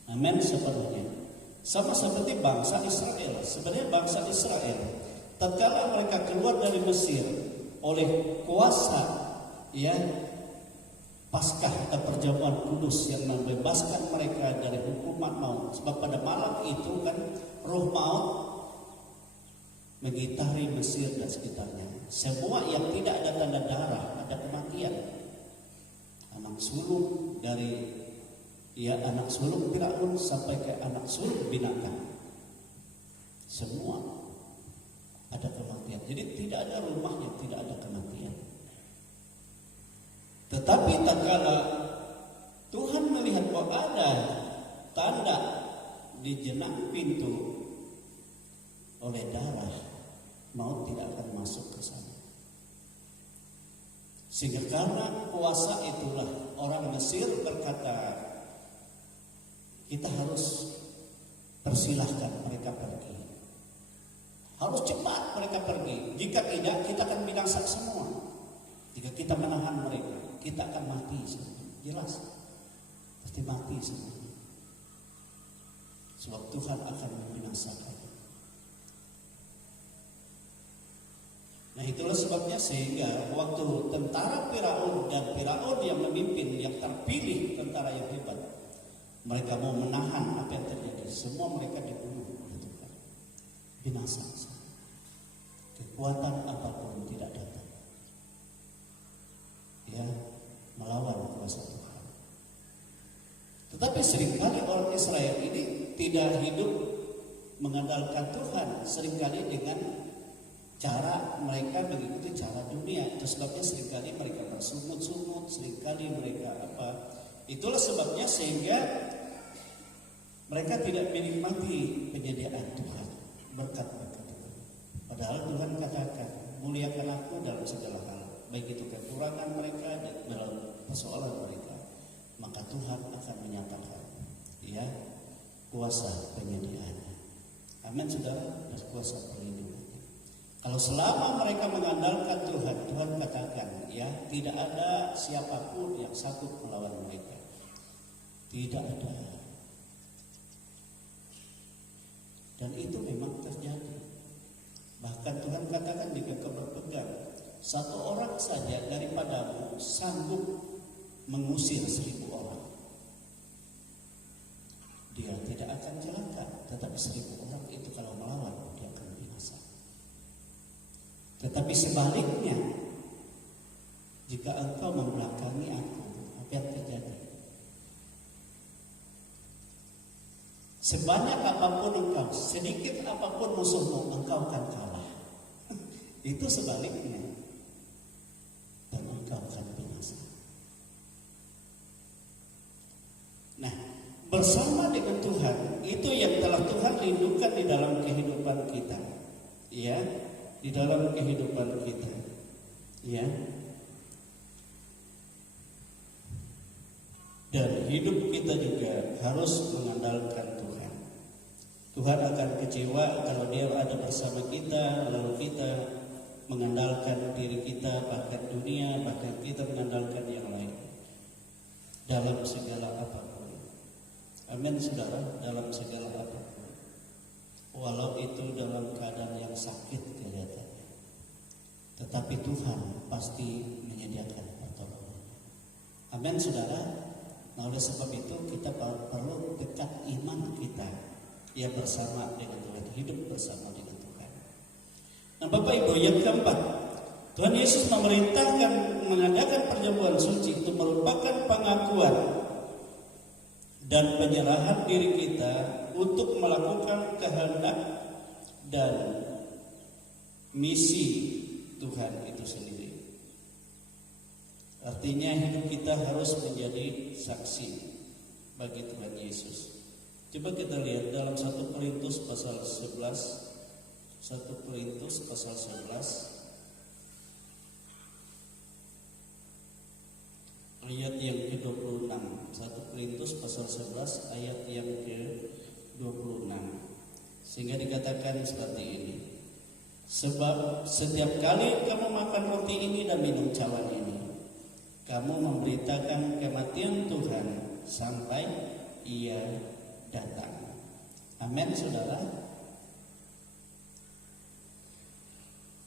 Amin sepenuhnya. Sama seperti bangsa Israel. Sebenarnya bangsa Israel, tatkala mereka keluar dari Mesir oleh kuasa Paskah atau perjamuan kudus yang membebaskan mereka dari hukuman maut. Sebab pada malam itu kan roh maut mengitari Mesir dan sekitarnya. Semua yang tidak ada tanda darah, ada kematian. Anak sulung dari anak sulung Firaun sampai ke anak sulung binatang, semua ada kematian. Jadi tidak ada rumah yang tidak ada kematian. Tetapi tatkala Tuhan melihat bahwa ada tanda di jenang pintu oleh darah, maut tidak akan masuk ke sana. Sehingga karena kuasa itulah orang Mesir berkata, kita harus persilahkan mereka pergi. Harus cepat mereka pergi. Jika tidak, kita akan binasa semua. Jika kita menahan mereka, kita akan mati semua. Jelas, pasti mati semua. Sebab Tuhan akan membinasakan. Nah itulah sebabnya sehingga waktu tentara Firaun dan Firaun yang memimpin, yang terpilih tentara yang hebat, mereka mau menahan apa yang terjadi, semua mereka dibunuh oleh Tuhan. Binasa. Kekuatan apapun tidak datang melawan kuasa Tuhan. Tetapi seringkali orang Israel ini tidak hidup mengandalkan Tuhan, seringkali dengan cara mereka mengikuti cara dunia. Itu sebabnya seringkali mereka bersungut-sungut, seringkali mereka itulah sebabnya sehingga mereka tidak menikmati penyediaan Tuhan, berkat-berkat Tuhan. Padahal Tuhan katakan, muliakan aku dalam segala hal, baik itu kekurangan mereka dan dalam persoalan mereka, maka Tuhan akan menyatakan kuasa penyediaannya. Amin saudara, dan kuasa perlindungannya. Kalau selama mereka mengandalkan Tuhan, Tuhan katakan ya, tidak ada siapapun yang sanggup melawan mereka. Tidak ada. Dan itu memang terjadi. Bahkan Tuhan katakan jika kau berpegang, satu orang saja daripadamu sanggup mengusir 1000 orang. Dia tidak akan celaka, tetapi 1000 orang itu kalau melawan, dia akan binasa. Tetapi sebaliknya, jika engkau membelakangi aku, apa yang terjadi? Sebanyak apapun engkau, sedikit apapun musuhmu, engkau akan kalah. Itu sebaliknya, dan engkau akan binasa. Nah, bersama dengan Tuhan, itu yang telah Tuhan lindungkan di dalam kehidupan kita, ya. Di dalam kehidupan kita, ya. Dan hidup kita juga harus mengandalkan Tuhan. Tuhan akan kecewa kalau Dia ada bersama kita, lalu kita mengandalkan diri kita, bahkan dunia, bahkan kita mengandalkan yang lain dalam segala apapun. Amin, saudara, dalam segala apapun. Walau itu dalam keadaan yang sakit kelihatannya, tetapi Tuhan pasti menyediakan pertolongan. Amin, saudara. Nah, oleh sebab itu kita perlu dekat iman kita, ya, bersama dengan Tuhan, hidup bersama dengan Tuhan. Nah, Bapak Ibu, yang keempat, Tuhan Yesus memerintahkan mengadakan perjamuan suci itu merupakan pengakuan dan penyerahan diri kita untuk melakukan kehendak dan misi Tuhan itu sendiri. Artinya hidup kita harus menjadi saksi bagi Tuhan Yesus. Coba kita lihat dalam 1 Korintus pasal 11. 1 Korintus pasal 11 ayat yang ke-26. 1 Korintus pasal 11 ayat yang ke-26. Sehingga dikatakan seperti ini. Sebab setiap kali kamu makan roti ini dan minum cawan ini, kamu memberitakan kematian Tuhan sampai Ia datang. Amin, saudara.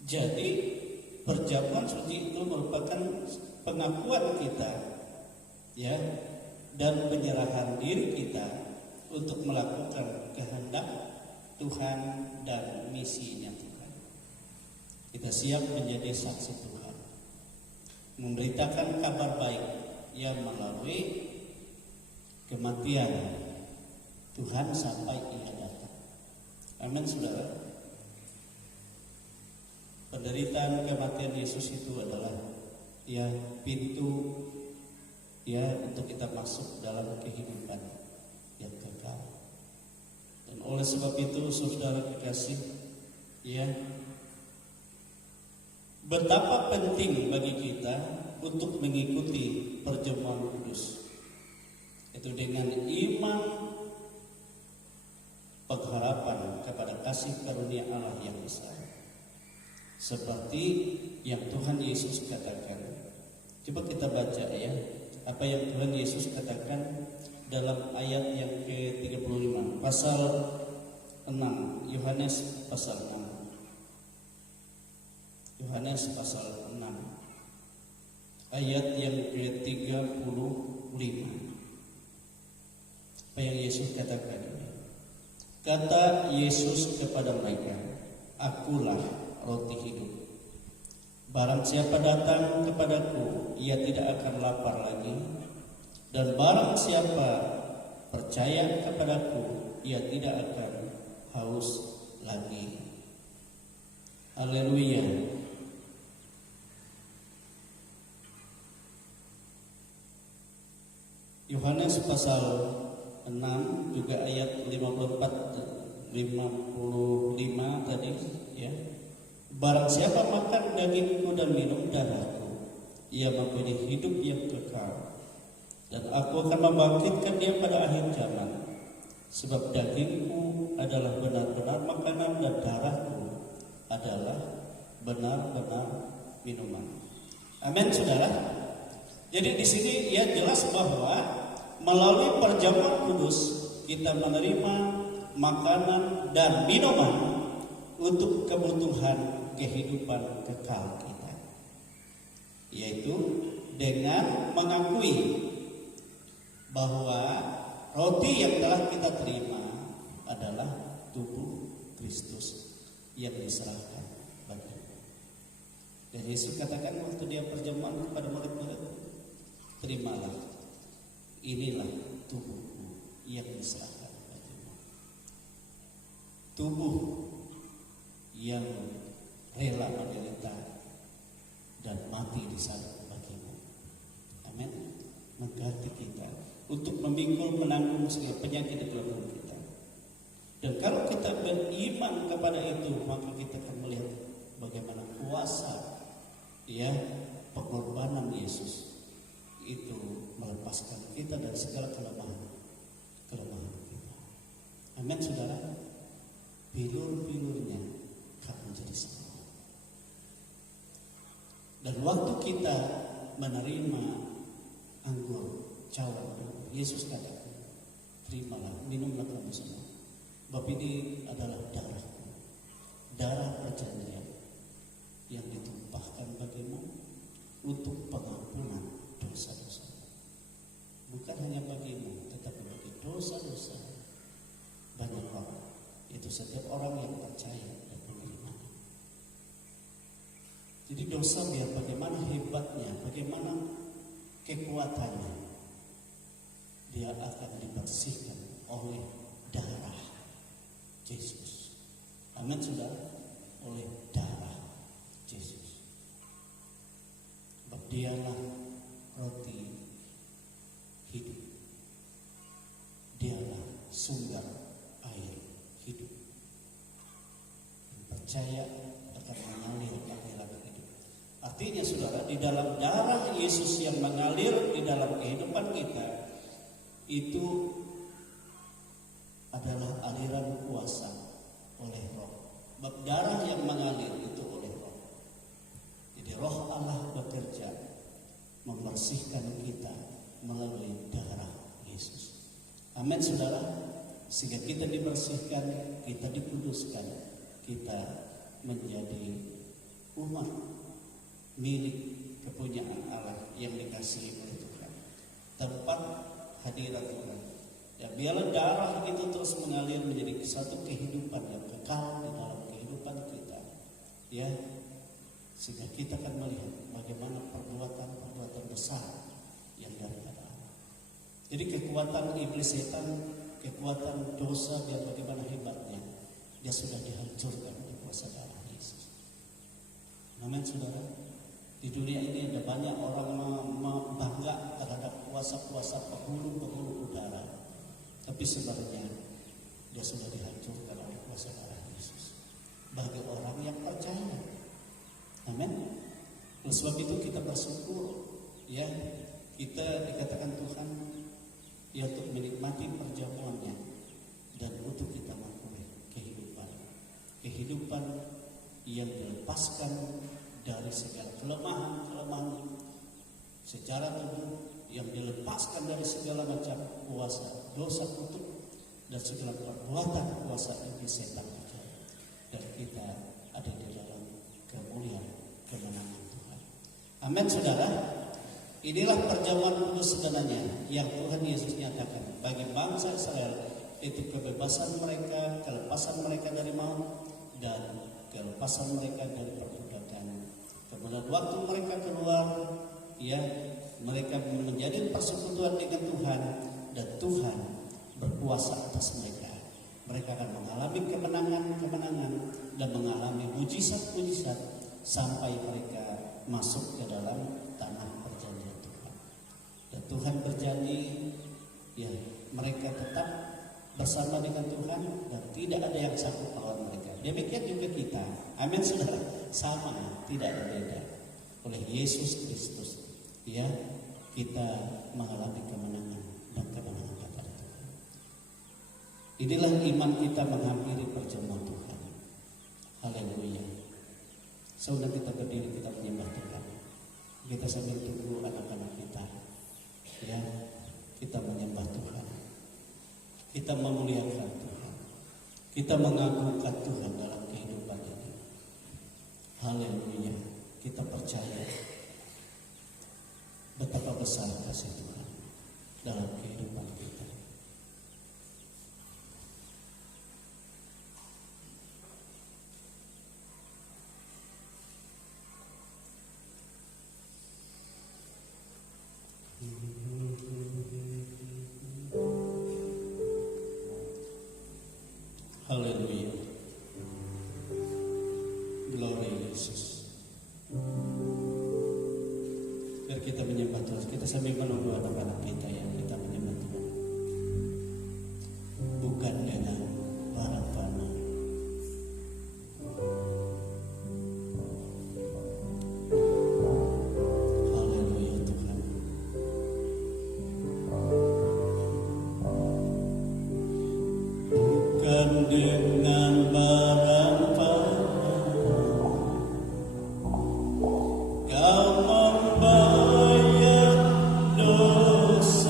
Jadi perjamuan suci itu merupakan pengakuan kita, ya, dan penyerahan diri kita untuk melakukan kehendak Tuhan dan misinya Tuhan. Kita siap menjadi saksi Tuhan, memberitakan kabar baik yang melalui kematian Tuhan sampai Ia datang. Amin, saudara. Penderitaan kematian Yesus itu adalah, ya, pintu, ya, untuk kita masuk dalam kehidupan yang kekal. Dan oleh sebab itu, saudara kekasih, ya, betapa penting bagi kita untuk mengikuti perjamuan kudus. Itu dengan iman, pengharapan kepada kasih karunia Allah yang besar. Seperti yang Tuhan Yesus katakan. Coba kita baca, ya, apa yang Tuhan Yesus katakan dalam ayat yang ke-35, pasal 6, Yohanes pasal 6. Yohanes pasal 6 ayat yang ke-35. Apa yang Yesus katakan? Kata Yesus kepada mereka, "Akulah roti hidup. Barang siapa datang kepadaku, ia tidak akan lapar lagi. Dan barang siapa percaya kepadaku, ia tidak akan haus lagi." Haleluya. Yohanes pasal 6 juga ayat 55 tadi, ya. Barang siapa makan dagingku dan minum darahku, ia mempunyai hidup yang kekal, dan aku akan membangkitkan dia pada akhir zaman. Sebab dagingku adalah benar-benar makanan dan darahku adalah benar-benar minuman. Amin, saudara. Jadi di sini ya jelas bahwa melalui perjamuan kudus kita menerima makanan dan minuman untuk kebutuhan kehidupan kekal kita, yaitu dengan mengakui bahwa roti yang telah kita terima adalah tubuh Kristus yang diserahkan bagi. Dan Yesus katakan waktu dia perjamuan kepada murid-murid, terimalah, inilah tubuhku yang diserahkan bagimu. Tubuh yang rela menderita dan mati di sana bagimu. Amin. Mengganti kita untuk memikul menanggung segala penyakit di dalam kita. Dan kalau kita beriman kepada itu, maka kita akan melihat bagaimana kuasa pengorbanan Yesus itu melepaskan kita dari segala kelemahan kita. Amin, saudara. Bilur-bilurnya akan menjadi sembuh. Dan waktu kita menerima anggur cawan, Yesus katakan, terimalah, minumlah kamu semua. Sebab ini adalah darahku, darah perjanjian yang ditumpahkan bagimu untuk pengampunan dosa-dosa. Bukan hanya bagimu, tetapi bagi dosa-dosa banyak orang. Itu setiap orang yang percaya dan menerima. Jadi dosa biar bagaimana hebatnya, bagaimana kekuatannya, dia akan dibersihkan oleh darah Yesus. Amin, saudara. Oleh darah Yesus. Sebab dialah roti hidup. Dialah sumber air hidup. Yang percaya akan mengalir air hidup. Artinya, saudara, di dalam darah Yesus yang mengalir di dalam kehidupan kita itu adalah aliran kuasa oleh Roh. Sebab darah yang mengalir itu oleh Roh. Jadi Roh Allah bekerja membersihkan kita melalui darah Yesus. Amin, saudara. Sehingga kita dibersihkan, kita dikuduskan, kita menjadi umat milik kepunyaan Allah yang dikasihi oleh Tuhan. Tempat hadirat Tuhan. Ya, biarlah darah itu terus mengalir menjadi satu kehidupan yang kekal di dalam kehidupan kita. Ya, sehingga kita akan melihat bagaimana perbuatan besar yang daripada Allah. Jadi kekuatan iblis setan, kekuatan dosa biar bagaimana hebatnya, dia sudah dihancurkan oleh kuasa darah Yesus. Amin, saudara. Di dunia ini ada banyak orang bangga terhadap kuasa-kuasa penghulu udara. Tapi sebenarnya dia sudah dihancurkan oleh kuasa darah Yesus bagi orang yang percaya. Amin. Oleh sebab itu kita bersyukur, ya, kita dikatakan Tuhan ya untuk menikmati perjamuannya dan untuk kita memperoleh kehidupan yang dilepaskan dari segala kelemahan secara tubuh, yang dilepaskan dari segala macam kuasa dosa kutuk dan segala perbuatan kuasa iblis setan. Dan kita ada di dalam kemuliaan kemenangan Tuhan. Amin, saudara. Inilah perjamuan kudus sebenarnya yang Tuhan Yesus nyatakan bagi bangsa Israel, itu kebebasan mereka, kelepasan mereka dari maut dan kelepasan mereka dari perbudakan. Kemudian waktu mereka keluar, ya, mereka menjadi persekutuan dengan Tuhan dan Tuhan berkuasa atas mereka. Mereka akan mengalami kemenangan dan mengalami mujizat-mujizat sampai mereka masuk ke dalam tanah perjanjian Tuhan. Dan Tuhan berjanji, ya, mereka tetap bersama dengan Tuhan dan tidak ada yang sanggup melawan mereka. Demikian juga kita. Amin, saudara. Sama, tidak ada beda. Oleh Yesus Kristus, ya, kita mengalami kemenangan dan kemenangan kepada Tuhan. Inilah iman kita menghampiri perjamuan Tuhan. Haleluya. Saudara kita berdiri, kita menyembah Tuhan. Kita sambil tunggu anak-anak kita. Ya, kita menyembah Tuhan. Kita memuliakan Tuhan. Kita mengagungkan Tuhan dalam kehidupan ini. Haleluya. Kita percaya betapa besar kasih Tuhan dalam kehidupan kita. Haleluya. Glory Yesus. Biar kita menyembah Tuhan. Kita sambil menunggu anak-anak kita yang kita menyembah Tuhan. Bukan dengan barang fana. Haleluya Tuhan. Bukan dengan barang fana Kau membayar dosa.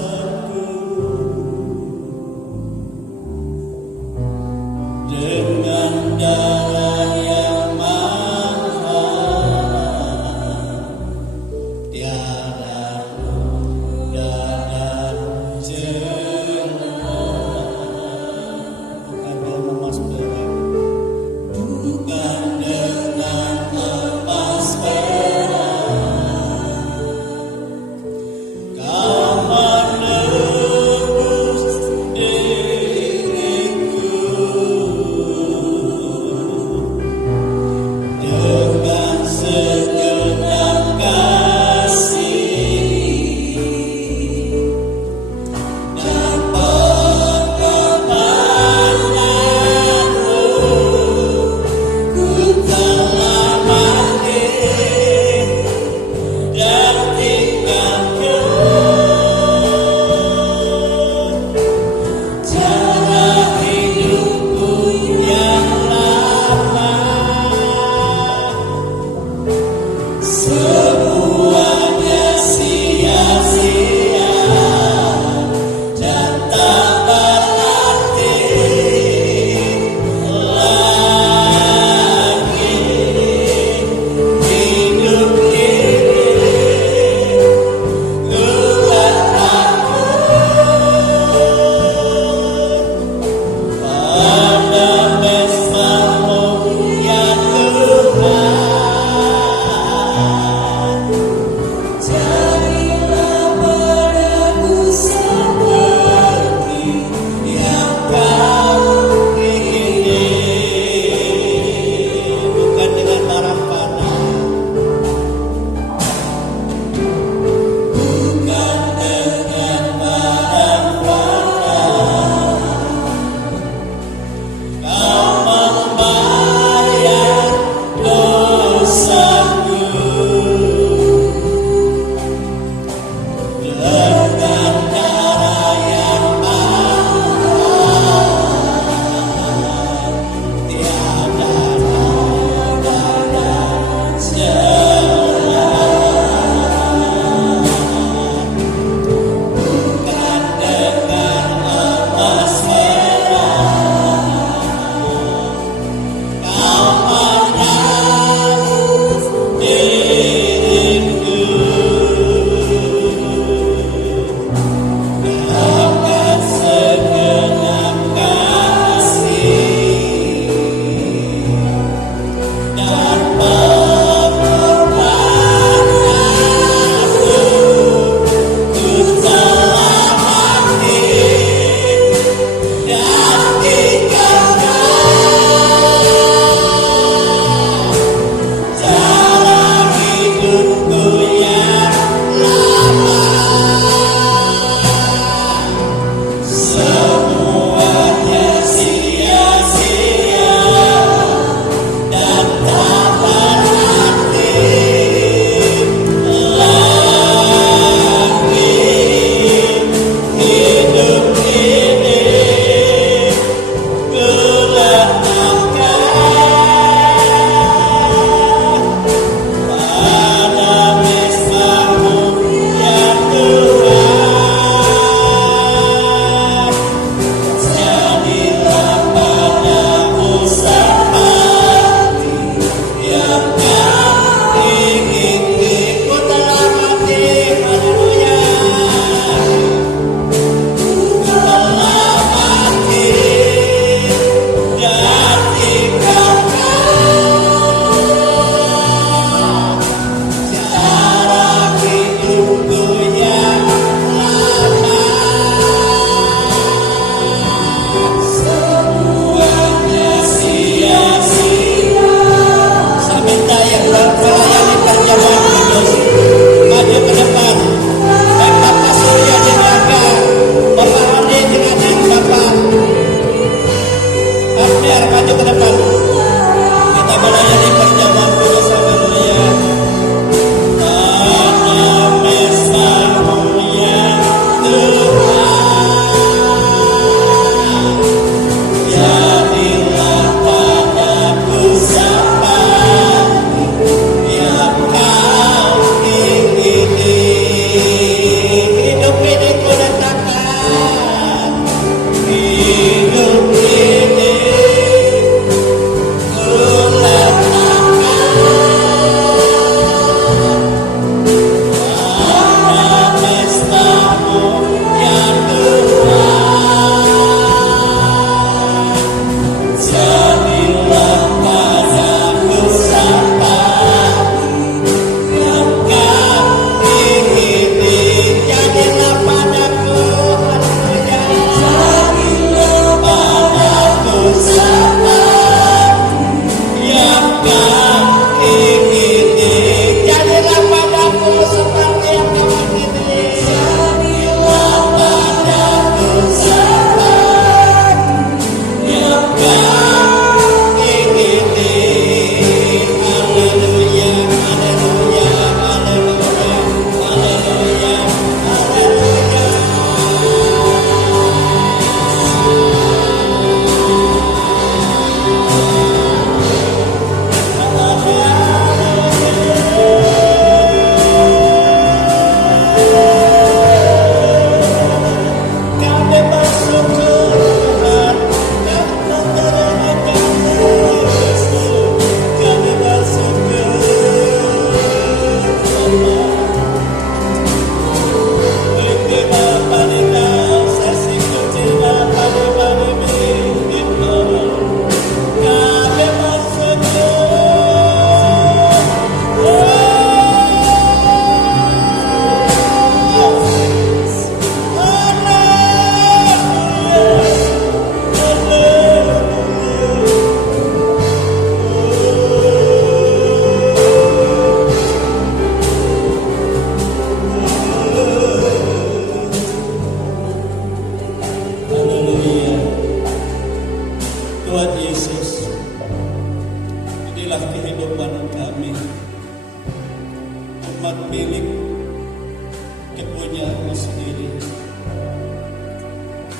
kepunyaan sendiri,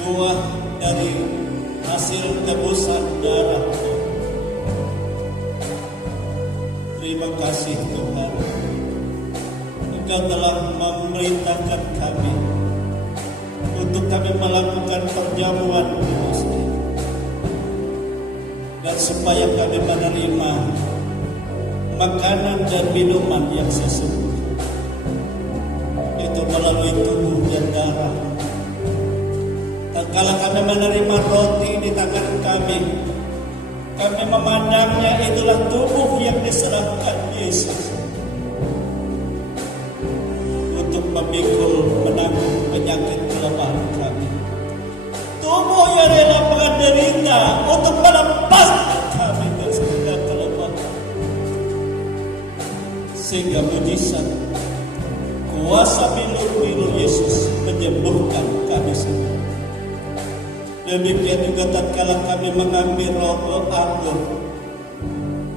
buah dari hasil tebusan darah. Terima kasih Tuhan, Engkau telah memerintahkan kami untuk kami melakukan perjamuan kudus, dan supaya kami menerima makanan dan minuman yang sesungguhnya, itu melalui tubuh dan darah. Tatkala kami menerima roti di tangan kami memandangnya itulah tubuh yang diserahkan Yesus untuk memikul menanggung penyakit kelemahan kami. Tubuh yang rela menderita untuk melepaskan kami dari segala kelemahan, sehingga mujizat kuasa bilu-bilu Yesus menyembuhkan kami semua. Demikian juga tatkala kami mengambil rokok anggur,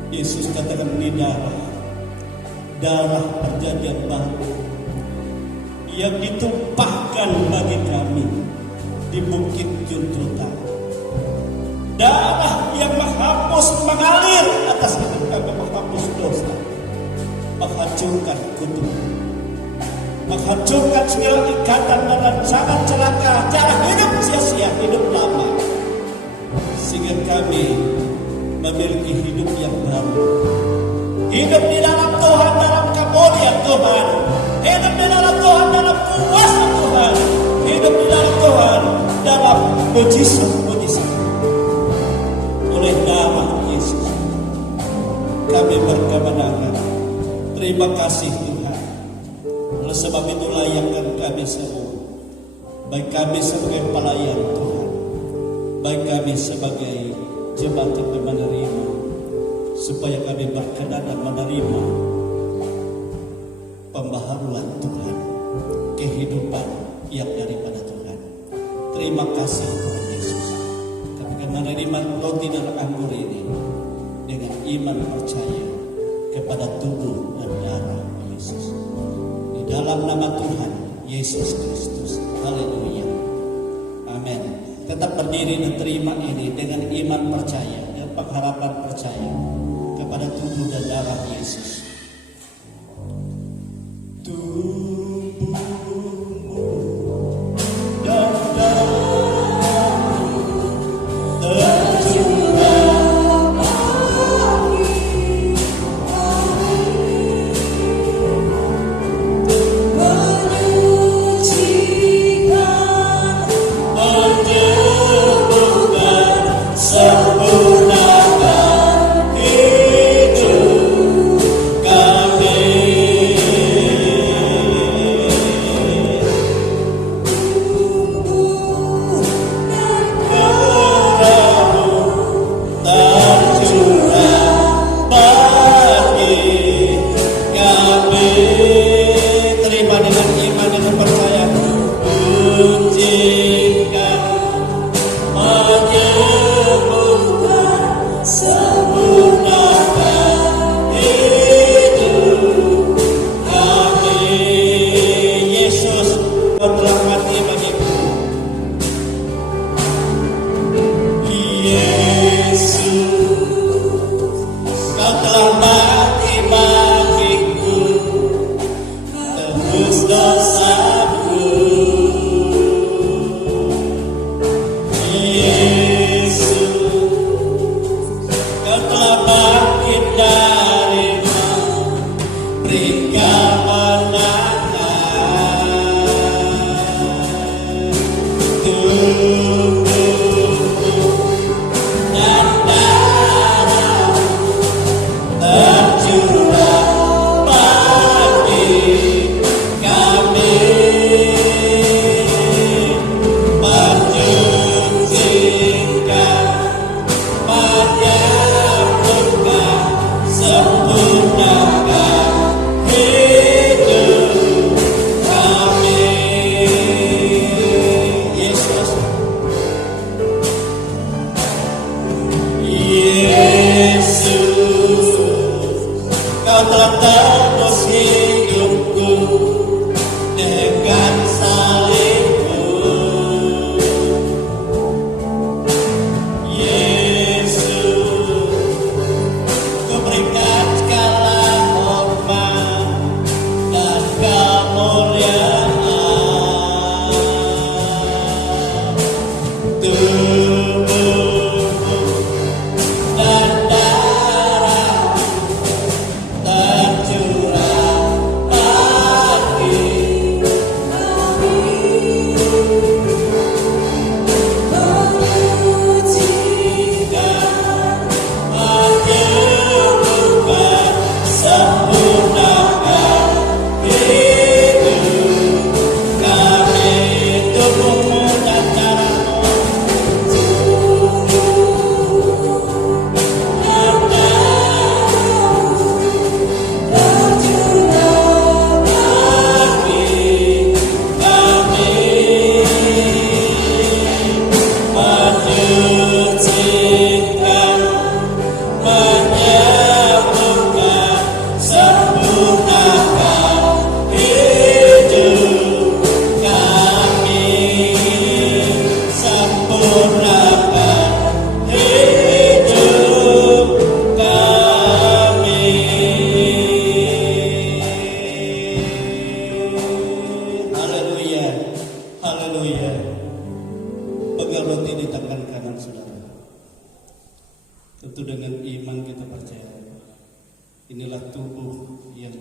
Yesus katakan ini darah perjanjian baru yang ditumpahkan bagi kami di bukit Juntutan. Darah yang menghapus, mengalir atas hidup kami, menghapus dosa, menghancurkan kutuk, menghancurkan segala ikatan dan rancangan celaka, cara hidup sia-sia, hidup lama, sehingga kami memiliki hidup yang baru, hidup di dalam Tuhan, dalam kemuliaan Tuhan, hidup di dalam Tuhan, dalam kuasa Tuhan, hidup di dalam Tuhan, dalam mujizat-mujizat. Oleh nama Yesus kami berkemenangan. Terima kasih Tuhan. Oleh sebab itu layakkan kami semua, baik kami sebagai pelayan Tuhan, baik kami sebagai jemaat yang menerima, supaya kami berkenan dan menerima pembaharuan Tuhan, kehidupan yang daripada Tuhan. Terima kasih Tuhan Yesus. Kami akan menerima roti dan anggur ini dengan iman percaya kepada tubuh dan darah Yesus. Di dalam nama Tuhan Yesus Kristus. Haleluya. Amin. Tetap berdiri dan terima ini dengan iman percaya dan pengharapan percaya kepada tubuh dan darah Yesus. Kami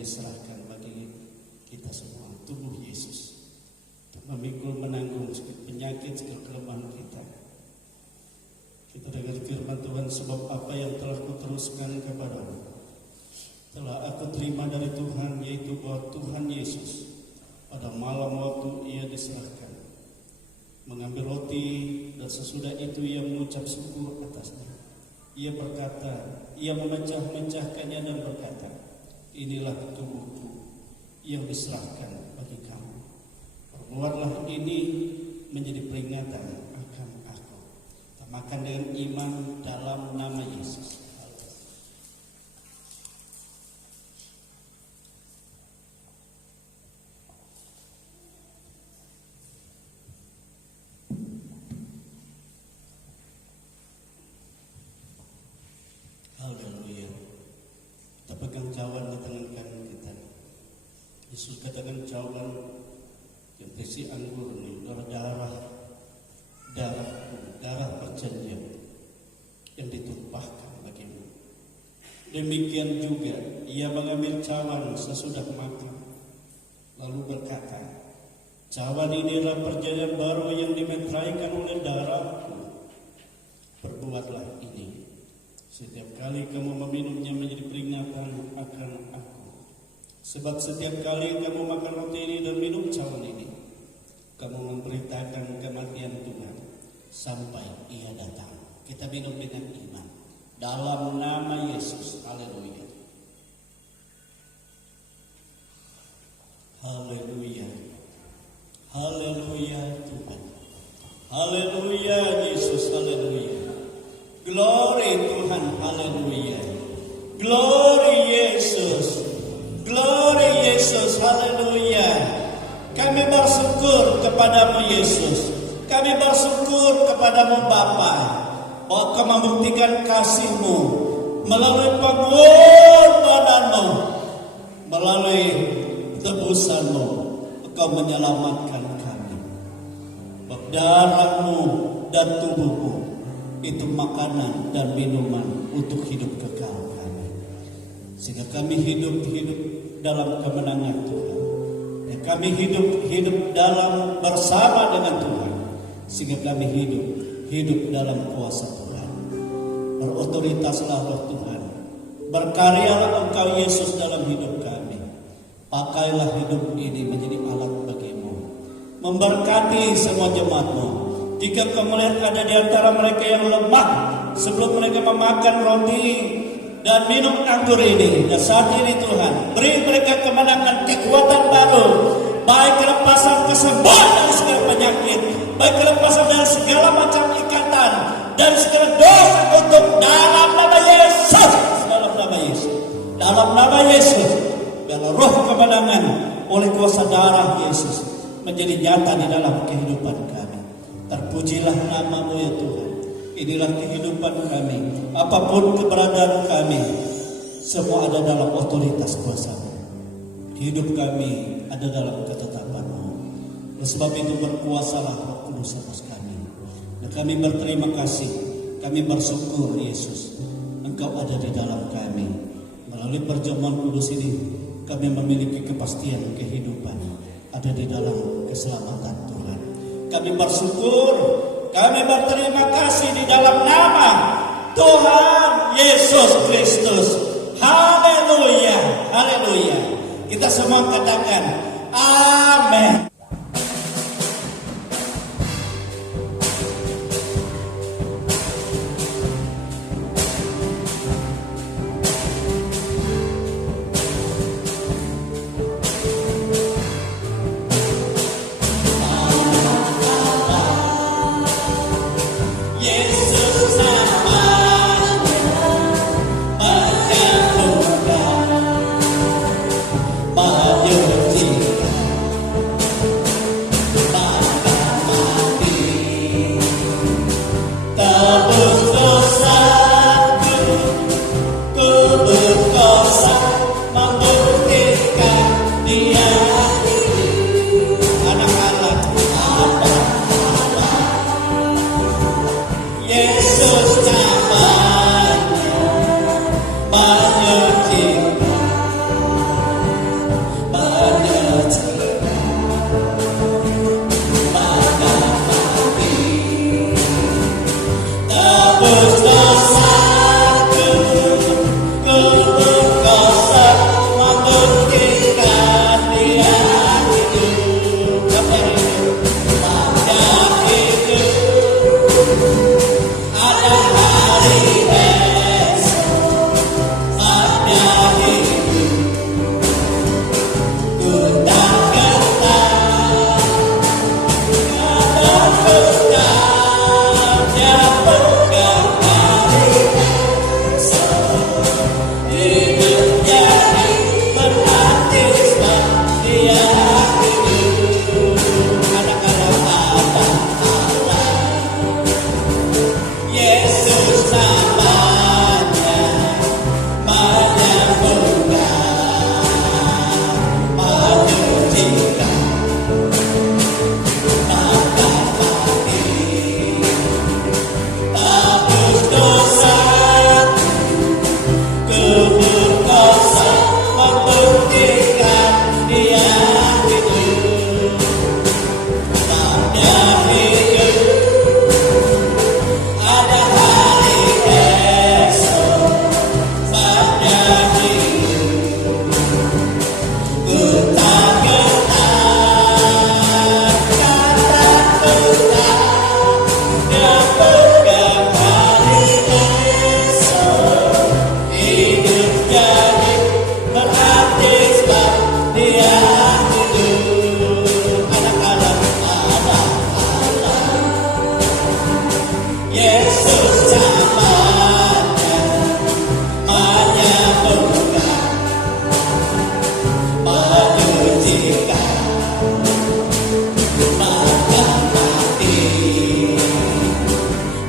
diserahkan bagi kita semua, tubuh Yesus, untuk memikul menanggung segala penyakit, segala kelemahan kita. Kita dengar firman Tuhan, sebab apa yang telah kuteruskan kepadamu telah aku terima dari Tuhan, yaitu bahwa Tuhan Yesus pada malam waktu ia diserahkan mengambil roti, dan sesudah itu ia mengucap syukur atasnya. Ia berkata, ia memecah-mecahkannya dan berkata, inilah tubuhku yang diserahkan bagi kamu. Perbuatlah ini menjadi peringatan akan aku. Kita makan dengan iman dalam nama Yesus. Haleluya. Kita pegang cawan di tangan kanan kita. Yesus katakan cawan yang berisi anggur ini darah perjanjian yang ditumpahkan bagimu. Demikian juga ia mengambil cawan sesudah makan, lalu berkata, cawan inilah perjanjian baru yang dimeteraikan oleh darahku. Perbuatlah ini setiap kali kamu meminumnya menjadi peringatan akan aku. Sebab setiap kali kamu makan roti ini dan minum cawan ini, kamu memberitakan kematian Tuhan sampai ia datang. Kita minum dengan iman dalam nama Yesus. Haleluya. Haleluya. Haleluya Tuhan. Haleluya Yesus. Haleluya. Glory Tuhan, haleluya. Glory Yesus. Glory Yesus, haleluya. Kami bersyukur kepadamu Yesus. Kami bersyukur kepadamu Bapa, bahwa kau membuktikan kasih-Mu melalui pengorbananmu, melalui tebusan-Mu, Engkau menyelamatkan kami. Darah-Mu dan tubuh-Mu itu makanan dan minuman untuk hidup kekal kami, sehingga kami hidup dalam kemenangan Tuhan, dan kami hidup dalam bersama dengan Tuhan, sehingga kami hidup dalam kuasa Tuhan. Berotoritaslah Roh Tuhan, berkaryalah Engkau Yesus dalam hidup kami. Pakailah hidup ini menjadi alat bagimu, memberkati semua jemaat-Mu. Jika kau melihat ada di antara mereka yang lemah sebelum mereka memakan roti dan minum anggur ini, dan saat ini Tuhan, beri mereka kemenangan, kekuatan baru, baik kelepasan kesembuhan dari segala penyakit, baik kelepasan dari segala macam ikatan dan segala dosa untuk dalam nama Yesus, dalam nama Yesus, dalam nama Yesus. Biarlah roh kemenangan oleh kuasa darah Yesus menjadi nyata di dalam kehidupan kami. Terpujilah nama-Mu ya Tuhan. Inilah kehidupan kami. Apapun keberadaan kami, semua ada dalam otoritas kuasa-Mu. Hidup kami ada dalam ketetapan-Mu. Oleh sebab itu berkuasalah Roh Kudus atas kami. Dan kami berterima kasih. Kami bersyukur Yesus, Engkau ada di dalam kami. Melalui perjamuan kudus ini, kami memiliki kepastian kehidupan ada di dalam keselamatan Tuhan. Kami bersyukur, kami berterima kasih di dalam nama Tuhan Yesus Kristus. Haleluya, haleluya. Kita semua katakan amin. Majesty. dia hidup. Anak-anak Allah, Yesus namanya, menyembuhkan, menyucikan, maafkan mati, tebus dosa, kubur kosong, membuktikan dia hidup. Sabda hidup, ada hari esok. Sabda hidup, ku tak gentar, kata Tuhan, dia pegang hari esok. Hidup jadi berarti sebab dia hidup. Anak-anak Allah, Yesus namanya, menyembuhkan, menyucikan, maafkan mati,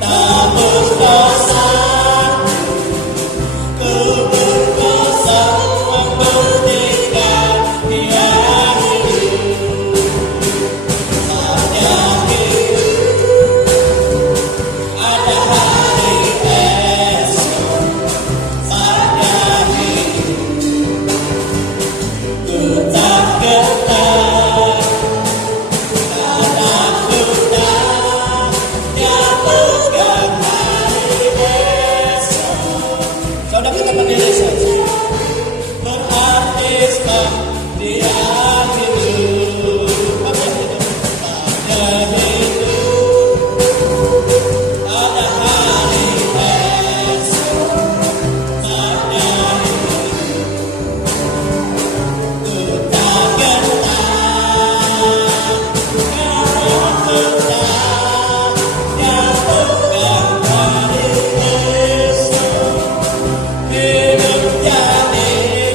tebus dosa, kubur kosong, membuktikan dia hidup. Sabda hidup, ada hari esok. Sabda hidup, ku tak gentar, karena Tuhan dia pegang hari esok. Saudara kita berdiri saja. Berarti sebab dia hidup. Sabda hidup, ada hari esok. Sabda hidup, ku tak gentar, karena Tuhan dia pegang hari esok. Hidup jadi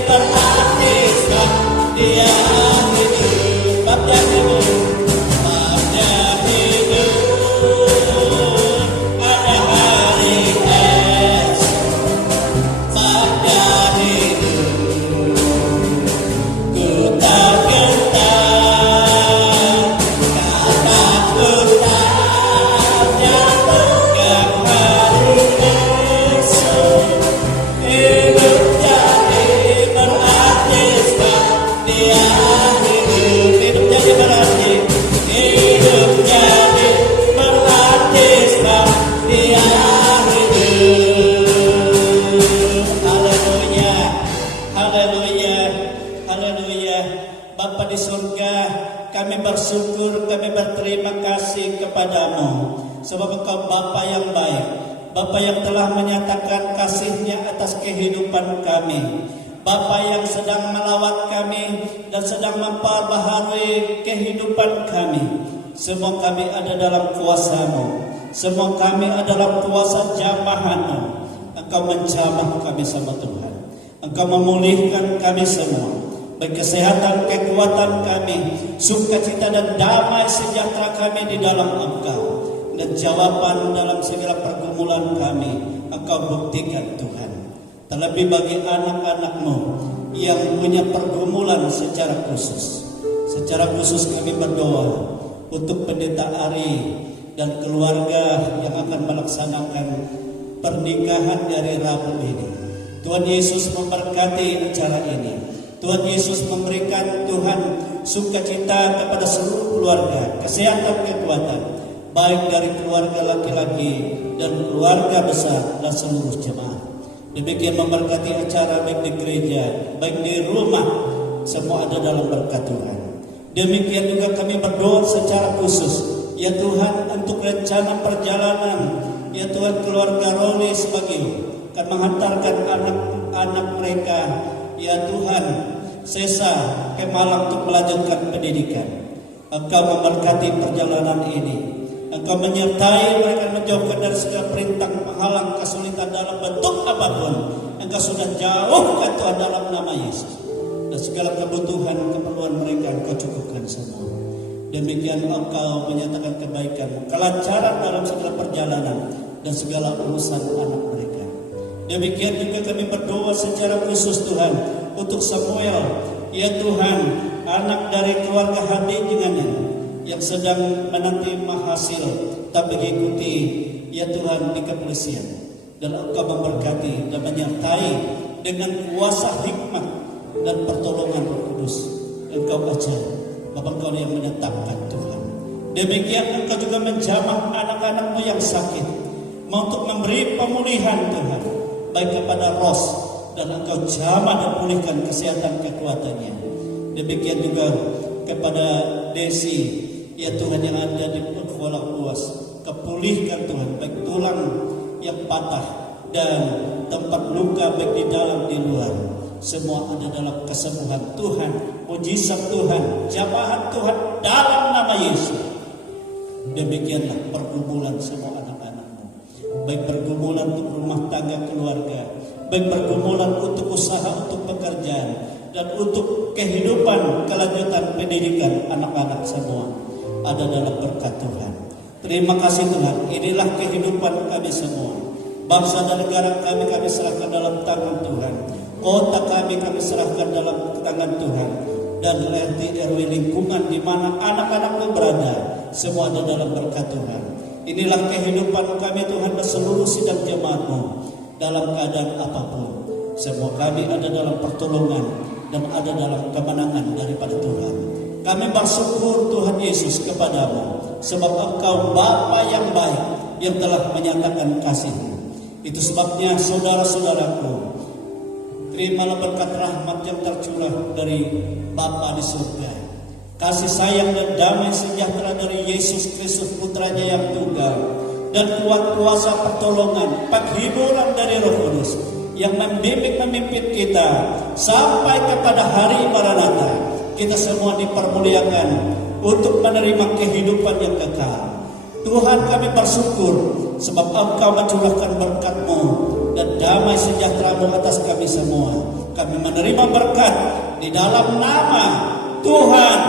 berarti sebab dia hidup. Sabda hidup, sabda hidup, ada hari esok. Sabda hidup, ku tak gentar, karena Tuhan dia pegang hari esok. Hidup jadi berarti sebab dia hidup. Hidup jadi berarti, hidup jadi berarti sebab dia hidup. Haleluya, haleluya, haleluya. Bapa di surga, kami bersyukur, kami berterima kasih kepadamu, sebab Engkau Bapa yang baik, Bapa yang telah menyatakan kasih-Nya atas kehidupan kami, Bapa yang sedang melawat kami dan sedang memperbaharui kehidupan kami. Semua kami ada dalam kuasa-Mu, semua kami adalah kuasa jamahan-Mu. Engkau menjamah kami sama Tuhan, Engkau memulihkan kami semua, baik kesehatan, kekuatan kami, sukacita dan damai sejahtera kami di dalam Engkau. Dan jawaban dalam segala pergumulan kami Engkau buktikan Tuhan. Terlebih bagi anak-anak-Mu yang punya pergumulan secara khusus. Secara khusus kami berdoa untuk Pendeta Ari dan keluarga yang akan melaksanakan pernikahan dari Rabu ini. Tuhan Yesus memberkati acara ini. Tuhan Yesus memberikan Tuhan sukacita kepada seluruh keluarga, kesehatan, kekuatan, baik dari keluarga laki-laki dan keluarga besar dan seluruh jemaat. Demikian memberkati acara baik di gereja, baik di rumah, semua ada dalam berkat Tuhan. Demikian juga kami berdoa secara khusus, ya Tuhan, untuk rencana perjalanan, ya Tuhan, keluarga Roli Sebagio akan menghantarkan anak-anak mereka, ya Tuhan, Sesa ke Malang untuk melanjutkan pendidikan. Engkau memberkati perjalanan ini. Engkau menyertai mereka, menjauhkan dari segala perintah penghalang kesulitan dalam bentuk apapun. Engkau sudah jauhkan Tuhan dalam nama Yesus. Dan segala kebutuhan keperluan mereka Engkau cukupkan semua. Demikian Engkau menyatakan kebaikan, kelancaran dalam segala perjalanan dan segala urusan anak mereka. Demikian juga kami berdoa secara khusus Tuhan untuk Samuel, ya Tuhan, anak dari keluarga Hadinjangan yang sedang menanti hasil tapi mengikuti ya Tuhan di kepolisian, dan Engkau memberkati dan menyertai dengan kuasa hikmat dan pertolongan Roh Kudus. Engkau ajar Bapa Engkau yang menetapkan Tuhan. Demikian Engkau juga menjamah anak-anak-Mu yang sakit untuk memberi pemulihan Tuhan, baik kepada Ros, dan Engkau jamah dan pulihkan kesehatan kekuatannya. Demikian juga kepada Desi, ya Tuhan, yang ada di Kuala Luas, kepulihkan Tuhan, baik tulang yang patah dan tempat luka baik di dalam di luar, semua ada dalam kesembuhan Tuhan, mujizat Tuhan, jamahan Tuhan dalam nama Yesus. Demikianlah pergumulan semua anak-anak-Mu, baik pergumulan untuk rumah tangga keluarga, baik pergumulan untuk usaha, untuk pekerjaan, dan untuk kehidupan kelanjutan pendidikan anak-anak semua ada dalam berkat Tuhan. Terima kasih Tuhan, inilah kehidupan kami semua. Bangsa dan negara kami serahkan dalam tangan Tuhan. Kota kami serahkan dalam tangan Tuhan. Dan RT RW lingkungan di mana anak-anak-Mu berada, semua ada dalam berkat Tuhan. Inilah kehidupan kami Tuhan dan seluruh sidang jemaat-Mu dalam keadaan apapun. Semua kami ada dalam pertolongan dan ada dalam kemenangan daripada Tuhan. Kami bersyukur Tuhan Yesus kepadamu, sebab Engkau Bapa yang baik yang telah menyatakan kasih-Mu. Itu sebabnya saudara-saudaraku, terimalah berkat rahmat yang tercurah dari Bapa di surga, kasih sayang dan damai sejahtera dari Yesus Kristus Putranya yang tunggal, dan kuat kuasa pertolongan, penghiburan dari Roh Kudus yang membimbing memimpin kita sampai kepada hari Maranatha. Kita semua dipermuliakan untuk menerima kehidupan yang kekal. Tuhan, kami bersyukur sebab Engkau mencurahkan berkat-Mu dan damai sejahtera-Mu atas kami semua. Kami menerima berkat di dalam nama Tuhan